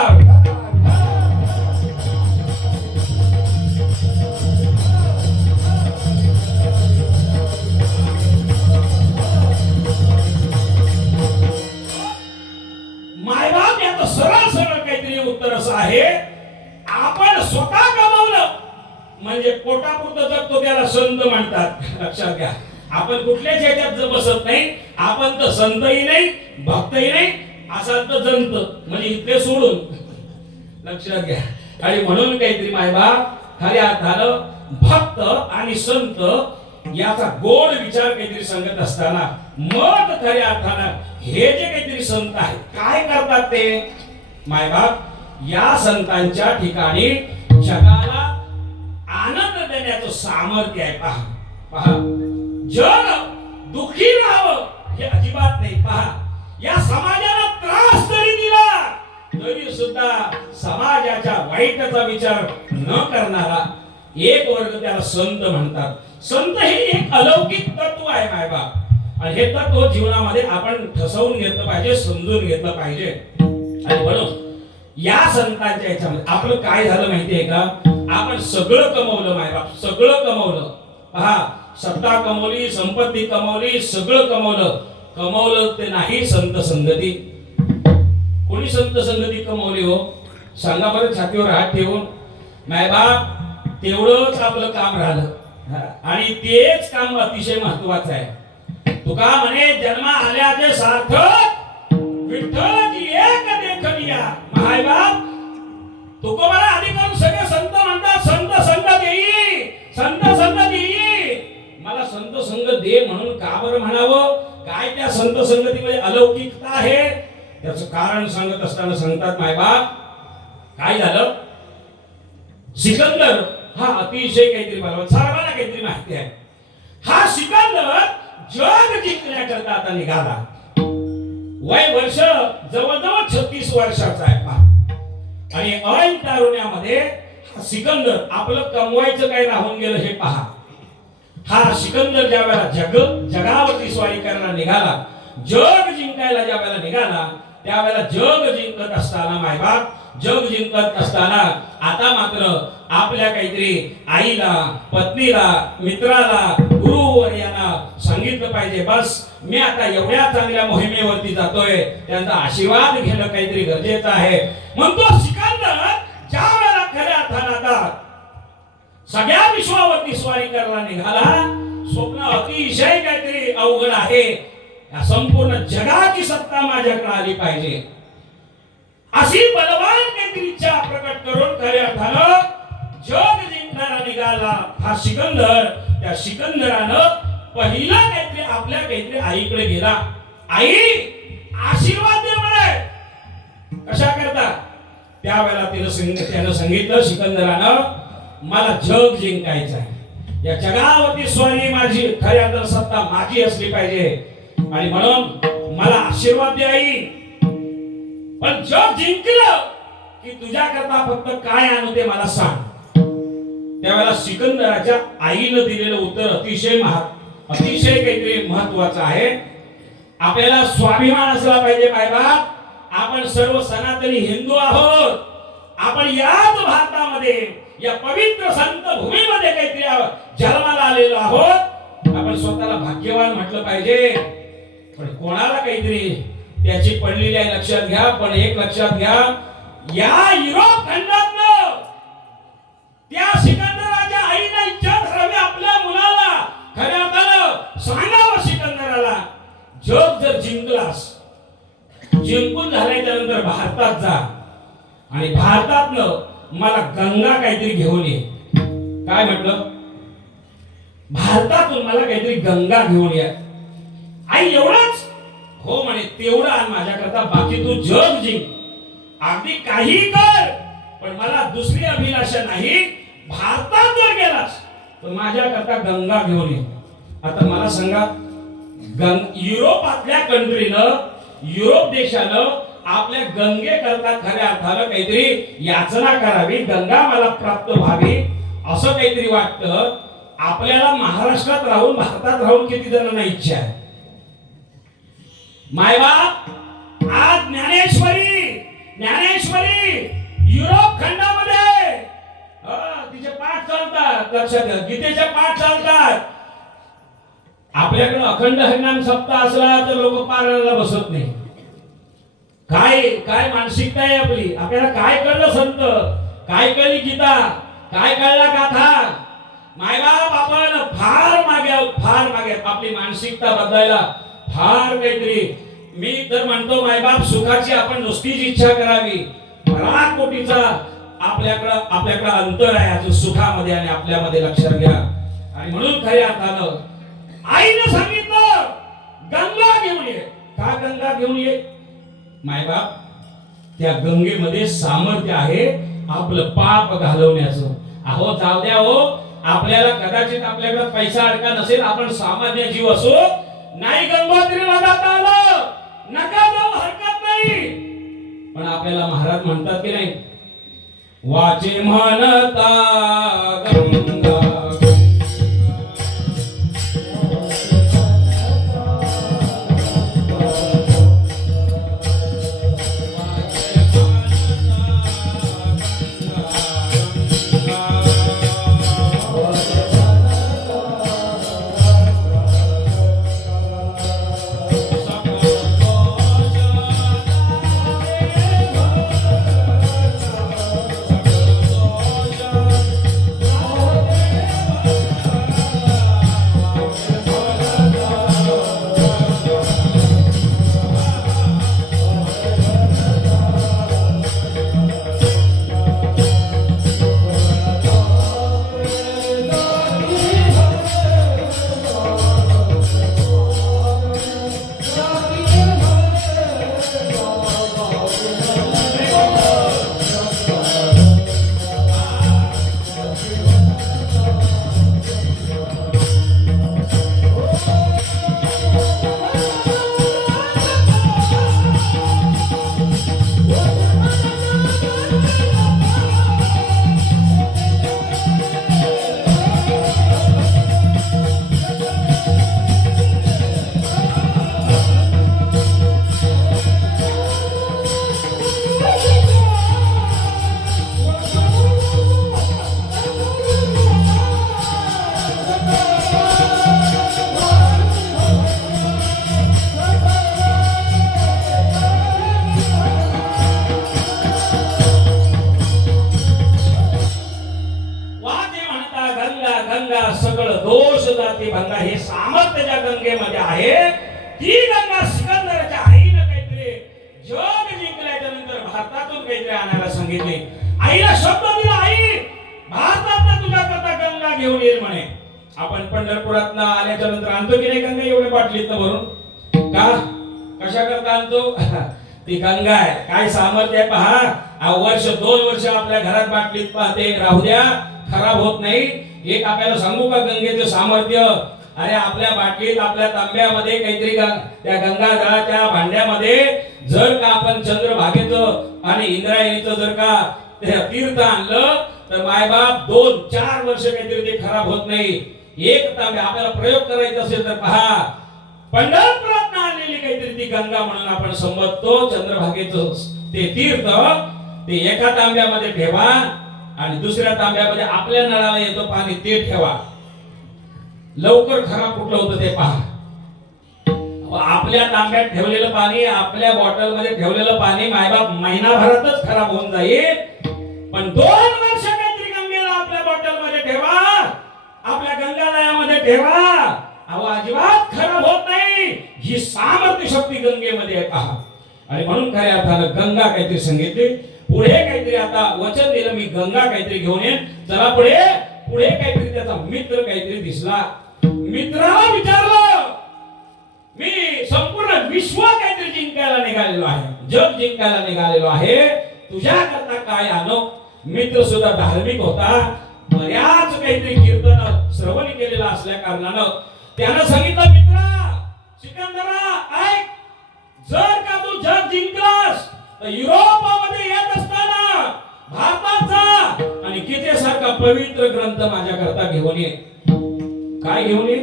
मायबाप, याचं सरळ सरळ काहीतरी उत्तर असं आहे, आपण स्वतः कमावलं म्हणजे पोटापुरतं जगतो त्याला संत म्हणतात. लक्षात घ्या, आपण कुठल्याच ह्याच्यात बसत नाही. आपण तर संतही नाही, भक्तही नाही, असाल तर जंत म्हणजे इथे सोडून. लक्षात घ्या, आणि म्हणून काहीतरी मायबाप खऱ्या अर्थानं भक्त आणि संत याचा गोड विचार काहीतरी सांगत असताना मग खऱ्या अर्थानं हे जे काहीतरी संत आहेत काय करतात ते मायबाप, या संतांच्या ठिकाणी जगाला आनंद देण्याचं सामर्थ्य आहे. पहा पहा, जग दुःखी राहावं हे अजिबात नाही. पहा, या समाजाला त्रास जरी दिला तरी सुद्धा समाजाच्या वाईटाचा विचार न करणारा एक वर्ग त्याला संत म्हणतात. संत हे एक अलौकिक तत्व आहे मायबाप, आणि हे तत्व जीवनामध्ये आपण ठसवून घेतलं पाहिजे, समजून घेतलं पाहिजे. आणि म्हणून या संतांच्या याच्यामध्ये आपलं काय झालं माहितीये का? आपण सगळं कमवलं मायबाप, सगळं कमवलं. पहा, सत्ता कमवली, संपत्ती कमवली, सगळं कमवलं. कमवलं ते नाही संत संगती. कोणी संत संगती कमवली हो? सांगा बरं छातीवर हात ठेवून. मायबाप, तेवढंच आपलं काम राहिलं आणि तेच काम अतिशय महत्वाचं आहे. तुका म्हणे जन्म आल्याचे सार्थक विठ्ठलची एक देखलिया. मायबाप, तुका मला अधिकार सगळे संत म्हणतात, संत संग देई, संत संग देई. मला संत संग दे म्हणून का बरं म्हणावं? काय त्या संत संगतीमध्ये अलौकिकता आहे त्याचं कारण सांगत असताना सांगतात मायबाप, काय झालं? सिकंदर हा अतिशय काहीतरी बरोबर सर्वांना काहीतरी माहिती आहे. हा सिकंदर जग जिंकण्याकरता आता निघाला. वय वर्ष जवळजवळ 36 वर्षाचा आहे. पहा, आणि ऐन तारुण्यामध्ये हा सिकंदर आपलं कमवायचं काय राहून गेलं हे पहा. हा सिकंदर ज्या वेळेला जगावरती स्वारी करायला निघाला, जग जिंकायला ज्या वेळेला निघाला, त्यावेळेला जग जिंकत असताना मायबाप, जग जिंकत असताना आता मात्र आपल्या काहीतरी आईला, पत्नीला, मित्राला, गुरुवर्यांना सांगितलं पाहिजे, बस मी आता एवढ्या चांगल्या मोहिमेवरती जातोय, त्यांचा आशीर्वाद घेणं काहीतरी गरजेचं आहे. म्हणतो सिकंदर ज्या वेळेला खऱ्या अर्थानं आता सगळ्या विश्वावरती स्वारी करायला निघाला, स्वप्न अतिशय काहीतरी अवघड आहे. या संपूर्ण जगाची सत्ता माझ्याकडे आली पाहिजे अशी बलवान काहीतरी इच्छा प्रकट करून खऱ्या अर्थानं जग जिंकणारा निघाला हा सिकंदर. त्या सिकंदरानं पहिला काहीतरी आपल्या काहीतरी आईकडे गेला. आई आशीर्वाद दे म्हणे. कशा करता? त्यावेळेला त्यानं सांगितलं सिकंदरानं मला जग जिंकायचं आहे. या जगावरती स्वारी माझी खऱ्या अर्थानं सत्ता माझी असली पाहिजे आणि म्हणून मला आशीर्वाद दे आई. पण जग जिंकलं की तुझ्याकरता फक्त काय आणू ते मला सांग. त्यावेळेला सिकंदराच्या आईनं दिलेलं उत्तर अतिशय अतिशय काहीतरी महत्वाचं आहे. आपल्याला स्वाभिमान असला पाहिजे मायबाप. आपण सर्व सनातनी हिंदू आहोत. आपण याच भारतामध्ये या पवित्र संत भूमीमध्ये काहीतरी जन्माला आलेलो आहोत. आपण स्वतःला भाग्यवान म्हटलं पाहिजे. पण कोणाला काहीतरी त्याची पडलेली आहे लक्षात घ्या. पण एक लक्षात घ्या, या युरोप खंडातनं त्या सिकंदराच्या आईने इच्छा धरावी आपल्या मुलाला. खऱ्या अर्थानं सांगावं सिकंदराला, जग जर जिंकलास, जिंकून झाल्याच्या नंतर भारतात जा आणि भारतातनं मला गंगा काहीतरी घेऊन ये. काय म्हटलं? भारतातून मला काहीतरी गंगा घेऊन या. आई एवढंच? हो म्हणे, तेवढं आण माझ्याकरता. बाकी तू जग जिंक, अगदी काही कर, पण मला दुसरी अभिलाषा नाही. भारतात जर गेलास तर माझ्याकरता गंगा घेऊन ये. आता मला सांगा, युरोपातल्या कंट्रीनं, युरोप देशानं आपल्या गंगे करता खऱ्या अर्थानं काहीतरी याचना करावी, गंगा मला प्राप्त व्हावी असं काहीतरी वाटतं. आपल्याला महाराष्ट्रात राहून, भारतात राहून किती जणांना इच्छा आहे? मायबाप, आज ज्ञानेश्वरी युरोप खंडामध्ये तिचे पाठ चालतात. लक्षात घ्या, गीतेचे पाठ चालतात. आपल्याकडे अखंड हरिनाम सप्ताह असला तर लोक पारायणाला बसत नाही. काय मानसिकता आहे आपली? आपल्याला काय कळलं संत, काय कळली गीता, काय कळला गाथा? मायबाप, आपण फार मागे आपली मानसिकता बदलायला फार काहीतरी. मी तर म्हणतो मायबाप, सुखाची आपण नुसतीच इच्छा करावी. लाख कोटीचा आपल्याकडं अंतर आहे अजून सुखामध्ये आणि आपल्यामध्ये. लक्षात घ्या. आणि म्हणून खऱ्या अर्थानं आईने सांगितलं गंगा घेऊन ये. का गंगा घेऊन ये? मायबाप, त्या गंगेमध्ये सामर्थ्य आहे आपलं पाप घालवण्याचं. अहो जाऊ द्या हो, आपल्याला कदाचित आपल्याकडे पैसा अडका नसेल, आपण सामान्य जीव असो, नाही गंगोत्रीला जाता आलं, नका जाऊ, हरकत नाही. पण आपल्याला महाराज म्हणतात की नाही, वाचे म्हणता गंगा गंगा हे सामर्थ्य ज्या गंगेमध्ये आहे, ती गंगा सिकंदराच्या आईनं काहीतरी जग जिंकल्याच्या नंतर भारतातून काहीतरी आणायला सांगितले. आईला शब्द दिला, आई भारत गंगा घेऊन येईल म्हणे. आपण पंढरपुरात आल्याच्या नंतर आणतो की नाही गंगा एवढ्या बाटलीत भरून? का कशा करता आणतो? ती गंगा आहे. काय सामर्थ्य आहे पहा. वर्ष 2 वर्ष आपल्या घरात बाटलीत पाहते राहू द्या, खराब होत नाही. एक आपल्याला सांगू का गंगेचं सामर्थ्य? अरे आपल्या बाटलीत आपल्या तांब्यामध्ये काहीतरी त्या गंगाजळाच्या भांड्यामध्ये जर का आपण चंद्रभागेचं आणि इंद्रायणीचं जर का तीर्थ आणलं तर मायबाप 2-4 वर्ष काहीतरी ते खराब होत नाही. एक तांब्या आपल्याला प्रयोग करायचा असेल तर पहा, पंढरपुरात आणलेली काहीतरी ती गंगा म्हणून आपण संबोधतो. चंद्रभागेचं ते तीर्थ ते एका तांब्यामध्ये ठेवा आणि दुसऱ्या तांब्यामध्ये आपल्या नळाला येतो पाणी ते ठेवा. लवकर खराब कुठलं होतं ते पहा. आपल्या तांब्यात ठेवलेलं पाणी, आपल्या बॉटल मध्ये ठेवलेलं पाणी मायबाप महिनाभरातच खराब होऊन जाईल. पण 2 वर्ष काहीतरी गंगेला आपल्या बॉटल मध्ये ठेवा, आपल्या गंगालयामध्ये ठेवा, अहो अजिबात खराब होत नाही. ही सामर्थ्य शक्ती गंगेमध्ये आहे पहा. आणि म्हणून खऱ्या अर्थानं गंगा काहीतरी सांगितली. पुढे काहीतरी आता वचन दिलं मी गंगा काहीतरी घेऊन येईन. चला पुढे पुढे काहीतरी त्याचा मित्र काहीतरी दिसला. मित्राला विचारलं, मी संपूर्ण विश्व काहीतरी जिंकायला निघालेलो आहे, जग जिंकायला निघालेलो आहे, तुझ्या करता काय आणो? मित्र सुद्धा धार्मिक होता, बऱ्याच काहीतरी कीर्तन श्रवण केलेला असल्या कारणानं त्यानं सांगितलं, मित्रा सिकंदरा ऐक, जर का तू जग जिंकलास तर युरोपामध्ये येत असताना भारतात जा आणि गीतेसारखा पवित्र ग्रंथ माझ्या करता घेऊन ये. काय घेऊन ये?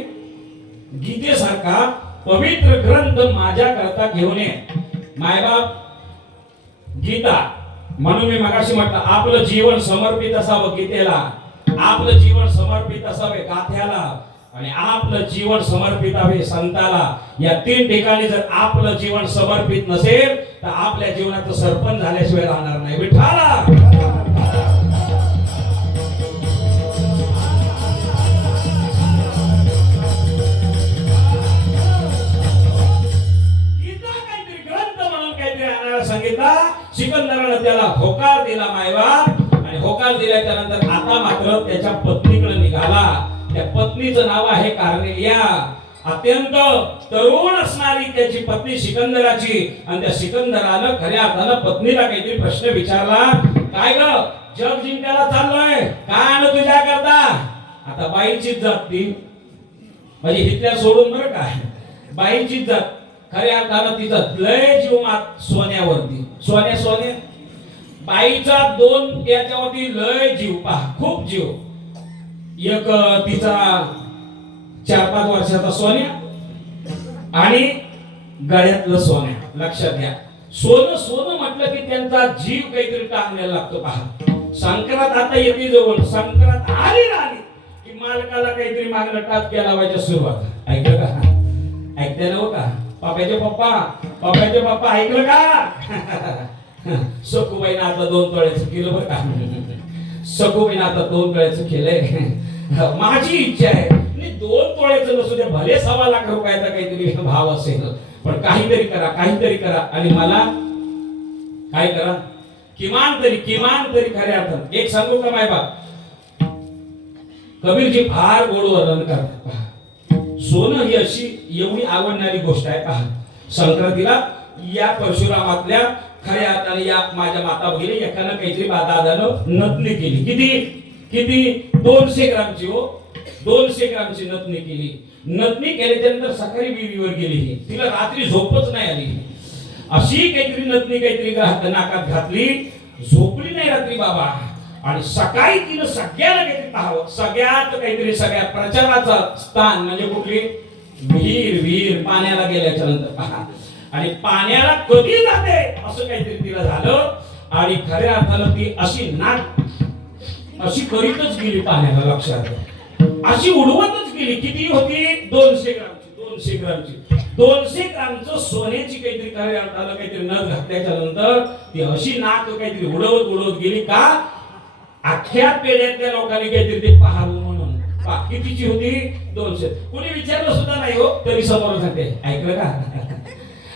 गीतेसारखा पवित्र ग्रंथ माझ्या करता घेऊन ये. मायबाप गीता म्हणून मी मगाशी म्हटलं आपलं जीवन समर्पित असावं गीतेला, आपलं जीवन समर्पित असावे गाथ्याला आणि आपलं जीवन समर्पित आहे संताला. या 3 ठिकाणी जर आपलं जीवन समर्पित नसेल तर आपल्या जीवनाचं सरपंच झाल्याशिवाय राहणार नाही. विठ्ठला गीता काहीतरी ग्रंथ म्हणून काहीतरी आणायला सांगितला. सिकंदरानं त्याला होकार दिला मायबाप आणि होकार दिल्याच्या नंतर आता मात्र त्याच्या पत्नीकडे निघाला. त्या पत्नीचं नाव आहे कार्नेलिया. अत्यंत तरुण असणारी त्याची पत्नी सिकंदराची. आणि त्या सिकंदरानं खऱ्या अर्थानं पत्नीला काहीतरी प्रश्न विचारला, काय ग जग जिंकायला चाललोय, काय आणू तुझ्या करता? आता बाईचीच जात ती, म्हणजे हितल्या सोडून बरं काय, बाईचीच जात. खऱ्या अर्थानं तिचा लय जीव मात सोन्यावरती. सोन्या बाईचा 2 याच्यावरती लय जीव पहा, खूप जीव. एक तिचा 4-5 वर्षाचा सोन्या आणि गळ्यातलं सोन्या. लक्षात घ्या, सोनं म्हटलं की त्यांचा जीव काहीतरी टांगण्याला लागतो पहा. संक्रांत आता येते जवळ, संक्रांत आली की मालकाला काहीतरी मागणं टाप केला व्हायच्या सुरुवात. ऐकलं का? ऐकते ना का पापाचे पप्पा ऐकलं का? सखूबाईनं आता 2 तोळ्याचं केलं बरं का. सखूबाईनं आता 2 तोळ्याचं केलंय. माझी इच्छा आहे 2 तोळ्याचं नसू द्या, भले 1.25 लाख रुपयाचा काहीतरी भाव असेल, पण काहीतरी करा. आणि मला काय करा, किमान तरी खऱ्या अर्थात एक सांगू का मायबाप, कबीरजी फार गोड वर्णन करतात. सोनं ही अशी एवढी आवडणारी गोष्ट आहे पहा. संक्रांतीला या परशुरामातल्या खऱ्या अर्थाने या माझ्या माता भगिनी एकानं काहीतरी दादानं नथनी केली. किती 200 ग्रामची हो, 200 ग्रामची नथनी केली. नथनी केल्याच्या नंतर सकाळी विहिरीवर गेली. तिला रात्री झोपच नाही आली. अशी काहीतरी नथनी काहीतरी नाकात घातली, झोपली नाही रात्री बाबा. आणि सकाळी तिनं सगळ्याला काहीतरी पाहावं, सगळ्या प्रचाराचा स्थान म्हणजे कुठली विहीर पाण्याला गेल्याच्या नंतर पहा. आणि पाण्याला कधी जाते असं काहीतरी तिला झालं. आणि खऱ्या अर्थानं ती अशी करीतच गेली पाण्याला. लक्षात अशी उडवतच गेली. किती होती? 200 ग्रामची. 200 ग्रामचं सोन्याची काहीतरी खऱ्या अर्थानं काहीतरी नथ घातल्याच्या नंतर ती अशी नाक काहीतरी उडवत गेली का अख्ख्या पेढ्यातल्या लोकांनी काहीतरी ते पाहावं म्हणून. कितीची होती? 200. कोणी विचारलं सुद्धा नाही हो, तरी समोर सांगते. ऐकलं का?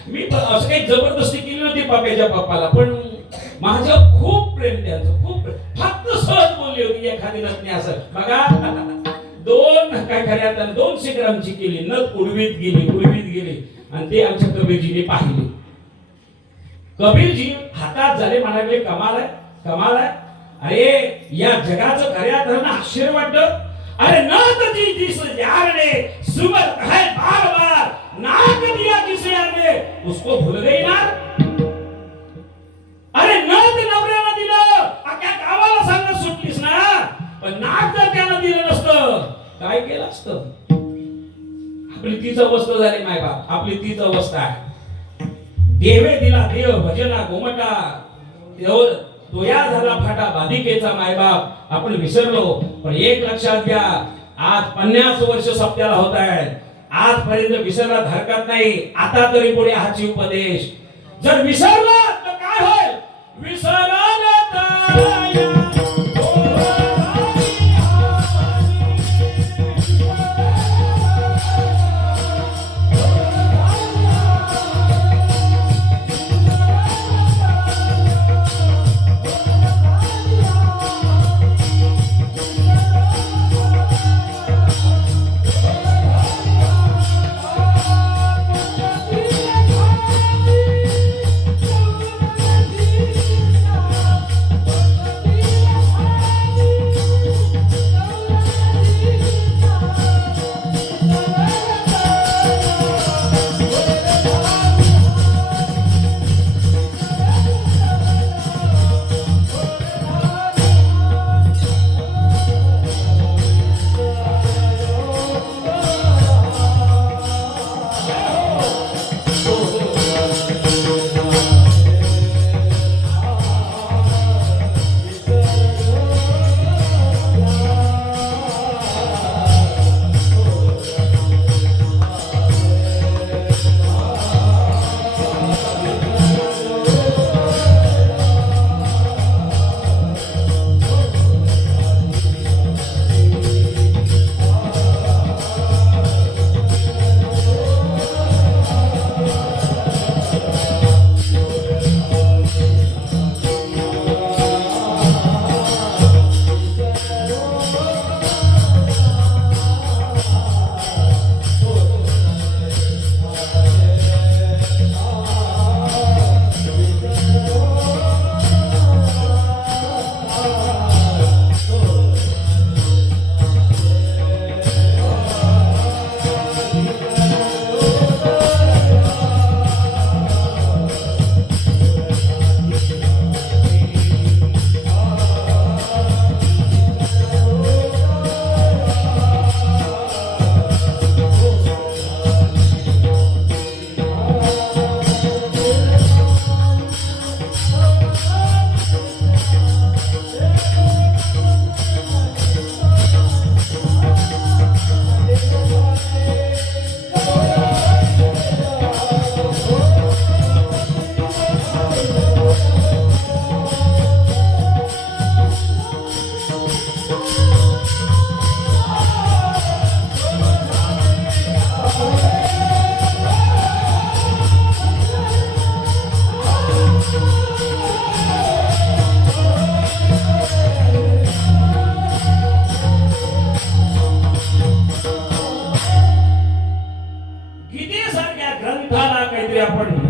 मी असं काही जबरदस्ती केली नव्हती पाप्याच्या पप्पाला, पण माझं खूप प्रेम त्यांचं, खूप फक्त सहज बोलली होती एखादी नथनी असं बघा. काय खऱ्या अर्थानं 200 ग्रामची केली, नथ उडवीत गेली आणि ते आमच्या कबीरजीने पाहिले. कबीरजी हातात झाले, म्हणाले कमाल आहे. अरे या जगाचं खऱ्या अर्थानं आश्चर्य वाटतं. अरे नथ जी जिस यार ने सुमत है बार बार, नाक दिया जिस यार ने उसको भूल गई ना. अरे नथ नवऱ्याला दिलं, अख्ख्या गावाला सांगत सुटलीस ना, पण नाक जर त्यानं दिलं नसतं काय केलं असतं. आपली तीच अवस्था झाली मायबाप, आपली तीच अवस्था आहे. देवे दिला देव भजना गोमटा, तोया झाला फाटा बाधिकेचा मायबाप आपण विसरलो. पण एक लक्षात घ्या, आज 50 वर्ष सप्त्याला होत आहेत, आजपर्यंत विसरला हरकत नाही. आता तरी पुढे हाची उपदेश. जर विसरला तर काय होईल. विसरला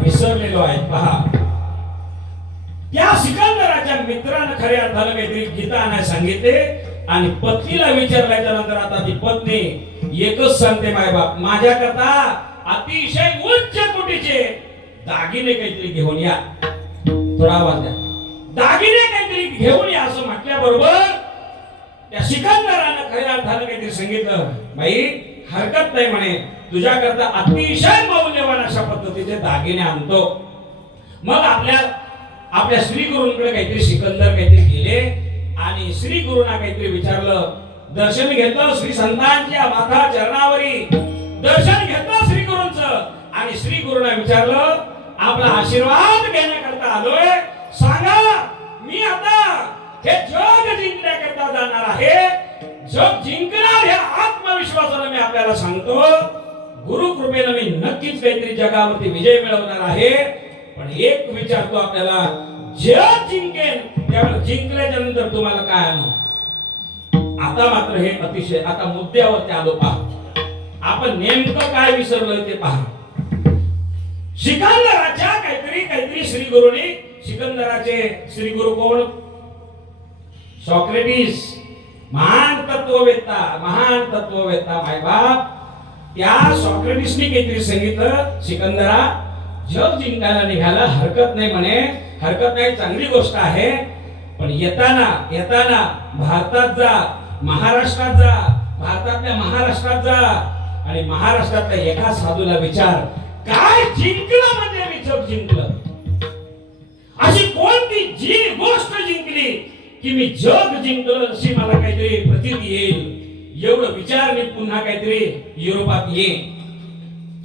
विसरलेलो आहे. पहा, त्या सिकंदराच्या मित्रानं खऱ्या अर्थानं काहीतरी गीता आणायला सांगितले आणि पत्नीला विचारल्याच्या नंतर आता ती पत्नी एकच सांगते, मायबाप माझ्याकरता अतिशय उच्च कोटीचे दागिने काहीतरी घेऊन या. थोडा आवाज द्या. दागिने काहीतरी घेऊन या असं म्हटल्याबरोबर त्या सिकंदरानं खऱ्या अर्थानं काहीतरी सांगितलं, बाई हरकत नाही म्हणे, तुझ्याकरता अतिशय मौल्यवान अशा पद्धतीचे दागिने आणतो. मग आपल्या श्री गुरूंकडे काहीतरी सिकंदर काहीतरी गेले आणि श्री गुरुना काहीतरी विचारलं. दर्शन घेतलं श्री संतांच्या माथा चरणावरी, दर्शन घेतलं श्री गुरूंचं आणि श्री गुरुना विचारलं, आपला आशीर्वाद घेण्याकरता आलोय, सांगा मी आता हे जग जिंकण्याकरता जाणार आहे. जग जिंकणार ह्या आत्मविश्वासाने मी आपल्याला सांगतो. गुरु कृपेने मी नक्कीच काहीतरी जगावरती विजय मिळवणार आहे. पण एक विचारतो आपल्याला, जग जिंकेन त्यावेळेस जिंकल्याच्या नंतर तुम्हाला काय आणू? आता मात्र हे अतिशय आता मुद्द्यावरती आलो पहा. आपण नेमकं काय विसरलोय ते पहा. सिकंदराच्या काहीतरी श्री गुरुनी, सिकंदराचे श्री गुरु कोण? सॉक्रेटिस, महान तत्ववेत्ता मायबाप. त्या सॉक्रेटिसने काहीतरी सांगितलं, सिकंदरा जग जिंकायला निघाला हरकत नाही म्हणे, हरकत नाही, चांगली गोष्ट आहे, पण येताना भारतात जा, महाराष्ट्रात जा, भारतातल्या महाराष्ट्रात जा आणि महाराष्ट्रातल्या एका साधूला विचार, काय जिंकलं म्हणजे मी जग जिंकलं? अशी कोणती जी गोष्ट जिंकली की मी जग जिंकलं अशी मला काहीतरी प्रतीती येईल? एवढं विचार मी पुन्हा काहीतरी युरोपात येईन.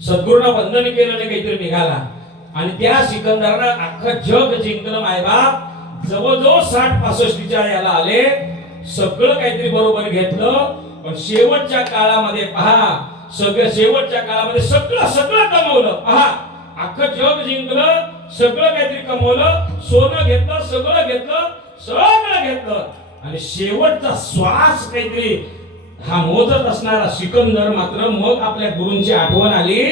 सद्गुरूंना वंदन केलं आणि काहीतरी निघाला आणि त्या सिकंदरानं अख्खं जग जिंकलं मायबाप. जवळजवळ 60-65 याला आले, सगळं काहीतरी बरोबर घेतलं, पण शेवटच्या काळामध्ये पहा, शेवटच्या काळामध्ये सगळं कमवलं. पहा, अख्खं जग जिंकलं, सगळं काहीतरी कमवलं, सोनं घेतलं, सगळं घेतलं आणि शेवटचा श्वास काहीतरी हा मोजत असणारा सिकंदर मात्र मग आपल्या गुरूंची आठवण आली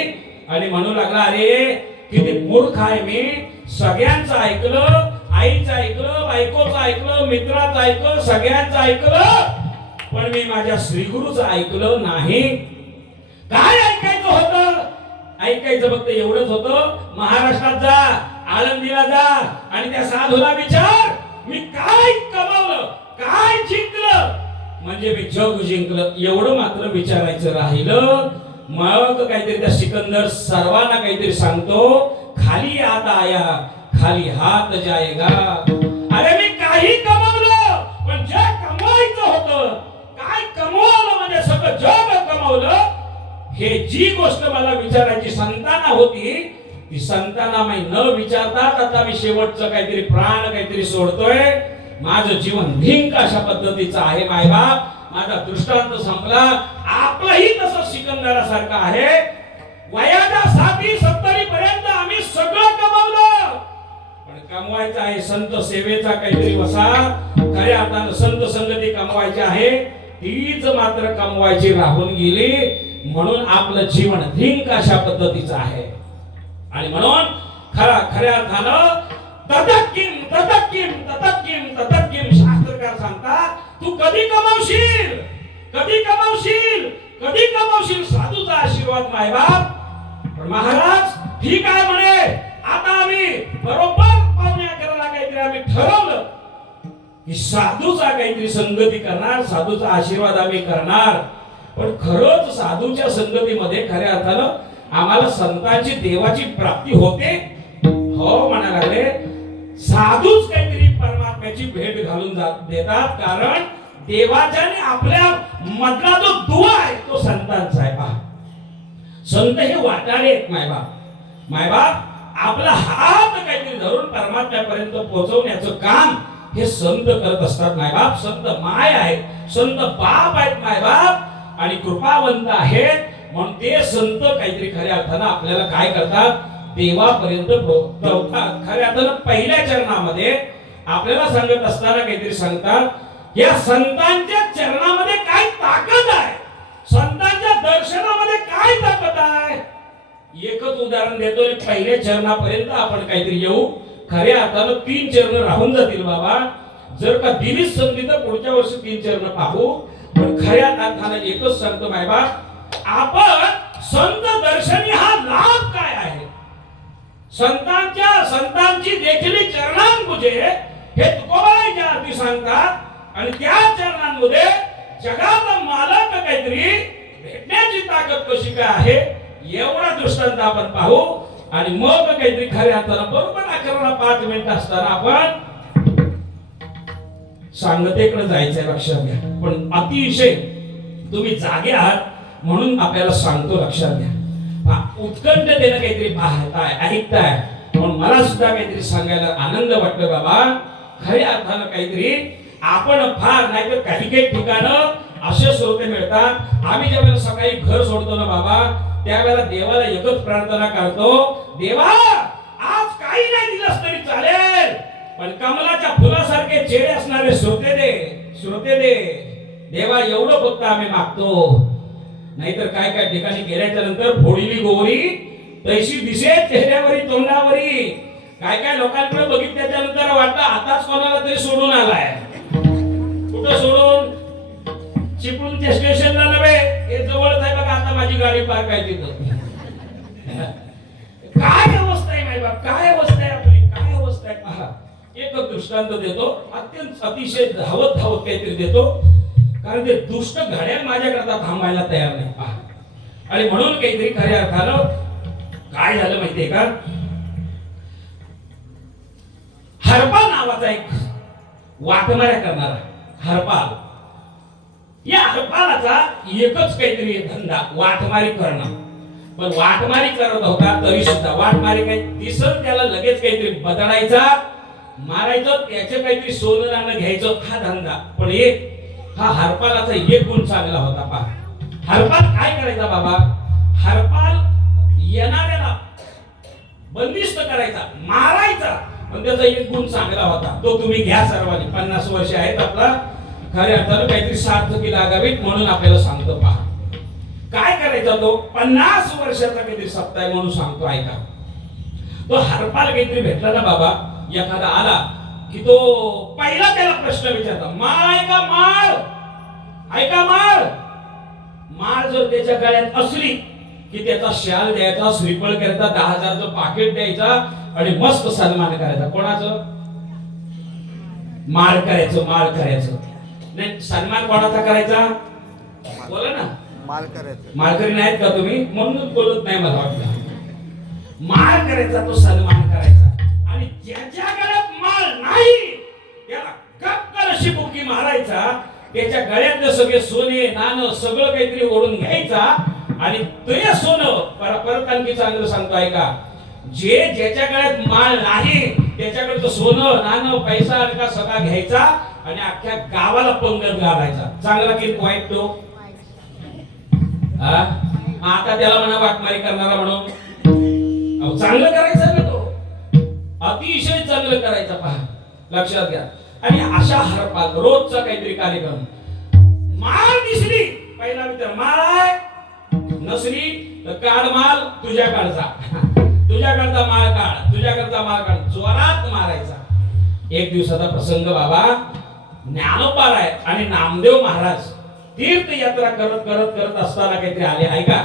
आणि म्हणू लागला, अरे किती मूर्ख आहे मी, सगळ्यांचं ऐकलं, आईचं ऐकलं, बायकोचं ऐकलं, मित्राचं ऐकलं, सगळ्यांचं ऐकलं, पण मी माझ्या श्रीगुरूचं ऐकलं नाही. काय ऐकायचं होतं? ऐकायचं फक्त एवढंच होतं, महाराष्ट्रात जा, आळंदीला जा आणि त्या साधूला विचार, मी काय कमावलं, काय जिंकलं, म्हणजे मी जग जिंकलं, एवढं मात्र विचारायचं राहिलं. मग काहीतरी त्या सिकंदर सर्वांना काहीतरी सांगतो, खाली हात आया खाली हात जाएगा. अरे मी काही कमावलं, पण जे कमवायचं होतं, काय कमवलं म्हणजे सगळं जग कमवलं. हे जी गोष्ट मला विचारायची संताना होती, ती संताना मी न विचारतात आता मी शेवटचं काहीतरी प्राण काहीतरी सोडतोय. माझं जीवन भिंक अशा पद्धतीचं आहे मायबाप. माझा दृष्टांत संपला. आपलंही तसं सिकंदरासारखं आहे. वयाच्या 60-70 पर्यंत आम्ही सगळं कमवलं, पण कमवायचं आहे संत सेवेचा काहीतरी वसा. खऱ्या अर्थानं संत संगती कमवायची आहे, तीच मात्र कमवायची राहून गेली. म्हणून आपलं जीवन धिंक अशा पद्धतीचं आहे. आणि म्हणून खऱ्या अर्थानं ततक्किम शास्त्रकार सांगतात, तू कधी कमावशील साधूचा आशीर्वाद मायबाप. पण महाराज ठीक आहे म्हणे, आता आम्ही बरोबर पावणे 11ला काहीतरी आम्ही ठरवलं की साधूचा काहीतरी संगती करणार, साधूचा आशीर्वाद आम्ही करणार. पण खरंच साधूच्या संगतीमध्ये खऱ्या अर्थानं आम्हाला संतांची देवाची प्राप्ती होते? हो म्हणा लागले. साधूच काहीतरी परमात्म्याची भेट घालून देतात, कारण देवाच्या आणि आपल्या मधला जो दुवा आहे तो संतांचा आहे. पहा, संत हे वाटाडे आहेत मायबाप. आपला हात काहीतरी धरून परमात्म्यापर्यंत पोहोचवण्याचं काम हे संत करत असतात मायबाप. संत माय आहेत, संत बाप आहेत मायबाप, आणि कृपावंत आहेत. म्हणून ते संत काहीतरी खऱ्या अर्थानं आपल्याला काय करतात, देवापर्यंत पोहोचवतात. खऱ्या अर्थानं पहिल्या चरणामध्ये आपल्याला सांगत असताना काहीतरी सांगतात, या संतांच्या चरणामध्ये काय ताकद आहे, संतांच्या दर्शनामध्ये काय ताकद आहे. एकच उदाहरण देतो, पहिल्या चरणापर्यंत आपण काहीतरी येऊ. खऱ्या अर्थानं 3 चरण राहून जातील बाबा. जर का दिलीच संधी तर पुढच्या वर्षी 3 चरण पाहू. पण खऱ्या अर्थानं एकच सांगतो मायबाप, आपण संत दर्शनी हा लाभ काय आहे. संतांची देखील चरणांपुजे हे तुकोबाईच्या आरती सांगतात. आणि त्या चरणांमध्ये जगाचा मालक काहीतरी भेटण्याची ताकद कशी काय आहे, एवढा दृष्टांत आपण पाहू. आणि मग काहीतरी खऱ्या अर्थानं बरोबर 11:05 मिनिटं असताना आपण सांगतेकडे जायचंय, लक्षात घ्या. पण अतिशय तुम्ही जागे आहात म्हणून आपल्याला सांगतो, लक्षात घ्या. उत्कंठतेने काहीतरी पाहताय, ऐकताय, म्हणून मला सुद्धा काहीतरी सांगायला आनंद वाटतो बाबा. खऱ्या अर्थानं काहीतरी आपण फार नाहीतर काही ठिकाणं असे श्रोते मिळतात. आम्ही ज्यावेळेला सकाळी घर सोडतो ना बाबा, त्यावेळेला देवाला एकच प्रार्थना करतो, देवा आज काही नाही दिलंस तरी चालेल, पण कमलाच्या फुलासारखे चेहरे असणारे श्रोते दे. देवा एवढं फक्त आम्ही मागतो, नाहीतर काय काय ठिकाणी गेल्याच्या नंतर फोडीली गोवरी तैशी दिसे चेहऱ्यावरी तोंडावरी. काय काय लोकांकडे बघितल्याच्या नंतर वाटतं आताच कोणाला तरी सोडून आलाय. कुठं सोडून? चिपळूणच्या स्टेशनला नव्हे, हे जवळच आहे बघा, आता माझी गाडी पार्क आहे तिथं. काय अवस्था आहे माय बाप, काय अवस्था आहे आपली, काय अवस्था आहे पहा. एक दृष्टांत देतो, अत्यंत अतिशय धावत धावत काहीतरी देतो, कारण ते दुष्ट घड्याळ माझ्याकरता थांबायला तयार नाही पहा. आणि म्हणून काहीतरी खऱ्या अर्थानं काय झालं माहितीये का, हरपाल नावाचा एक वाटमाऱ्या करणारा हरपाल, या हरपालाचा एकच काहीतरी धंदा वाटमारी करणं. पण वाटमारी करत होता तरी सुद्धा वाटमारी काही दिसत त्याला लगेच काहीतरी बदलायचा, मारायचं, त्याचे काहीतरी सोनं नाणं घ्यायचं, हा धंदा. पण एक हा हरपालाचा एक गुण चांगला होता पहा. हरपाल काय करायचा बाबा, हरपाल येणाऱ्याला बंदिस्त करायचा, मारायचा. पण त्याचा एक गुण चांगला होता, तो तुम्ही घ्या सर्वांनी. 50 वर्ष आहेत आपला, खऱ्या अर्थानं काहीतरी सार्थकी लागावीत म्हणून आपल्याला सांगतो पहा. काय करायचा तो, 50 वर्षाचा काहीतरी सप्ताह आहे म्हणून सांगतो ऐका. तो हरपाल काहीतरी भेटला ना बाबा, एखादा आला की तो पहिला त्याला प्रश्न विचारता, माळ आहे का माळ, ऐका माळ. माळ जर त्याच्या गळ्यात असली की त्याचा शाल द्यायचा, श्रीफळ करायचा, 10,000चं पाकिट द्यायचा आणि मस्त सन्मान करायचा. कोणाचं? माळ करायचं, माळ करायचं. नाही सन्मान कोणाचा करायचा, बोला ना. माल करायचं. माळकरी नाहीत का तुम्ही, म्हणून बोलत नाही मला वाटलं. माळ करायचा, तो सन्मान करायचा. आणि ज्याच्या गळ्यात माळ नाही त्याला कक्कल अशी बुकी मारायचा, त्याच्या गळ्यातलं सगळे सोने नाणं सगळं काहीतरी ओढून घ्यायचा. आणि ते सोनं परत आणखी चांगलं सांगतो ऐका, जे ज्याच्या गळ्यात माळ नाही त्याच्याकडचं सोनं नाणं पैसा आणि का सगळा घ्यायचा आणि अख्ख्या गावाला पंगत घालायचा. चांगला की वाईट तो? आता त्याला म्हणा वाटमारी करणारा म्हणून. चांगलं करायचं ना तो, अतिशय चांगलं करायचं पहा, लक्षात घ्या. आणि अशा हरपाल रोजचा काहीतरी कार्यक्रम, माळ दिसली पहिला विचार माळ आहे, नसली तर काढ माल तुझ्याकडचा, तुझ्याकडचा माळ काढ, तुझ्याकडचा माळ काढ, जोरात मारायचा. एक दिवसाचा प्रसंग बाबा, ज्ञानोबा आहे आणि नामदेव महाराज तीर्थयात्रा करत करत करत असताना काहीतरी आले ऐका.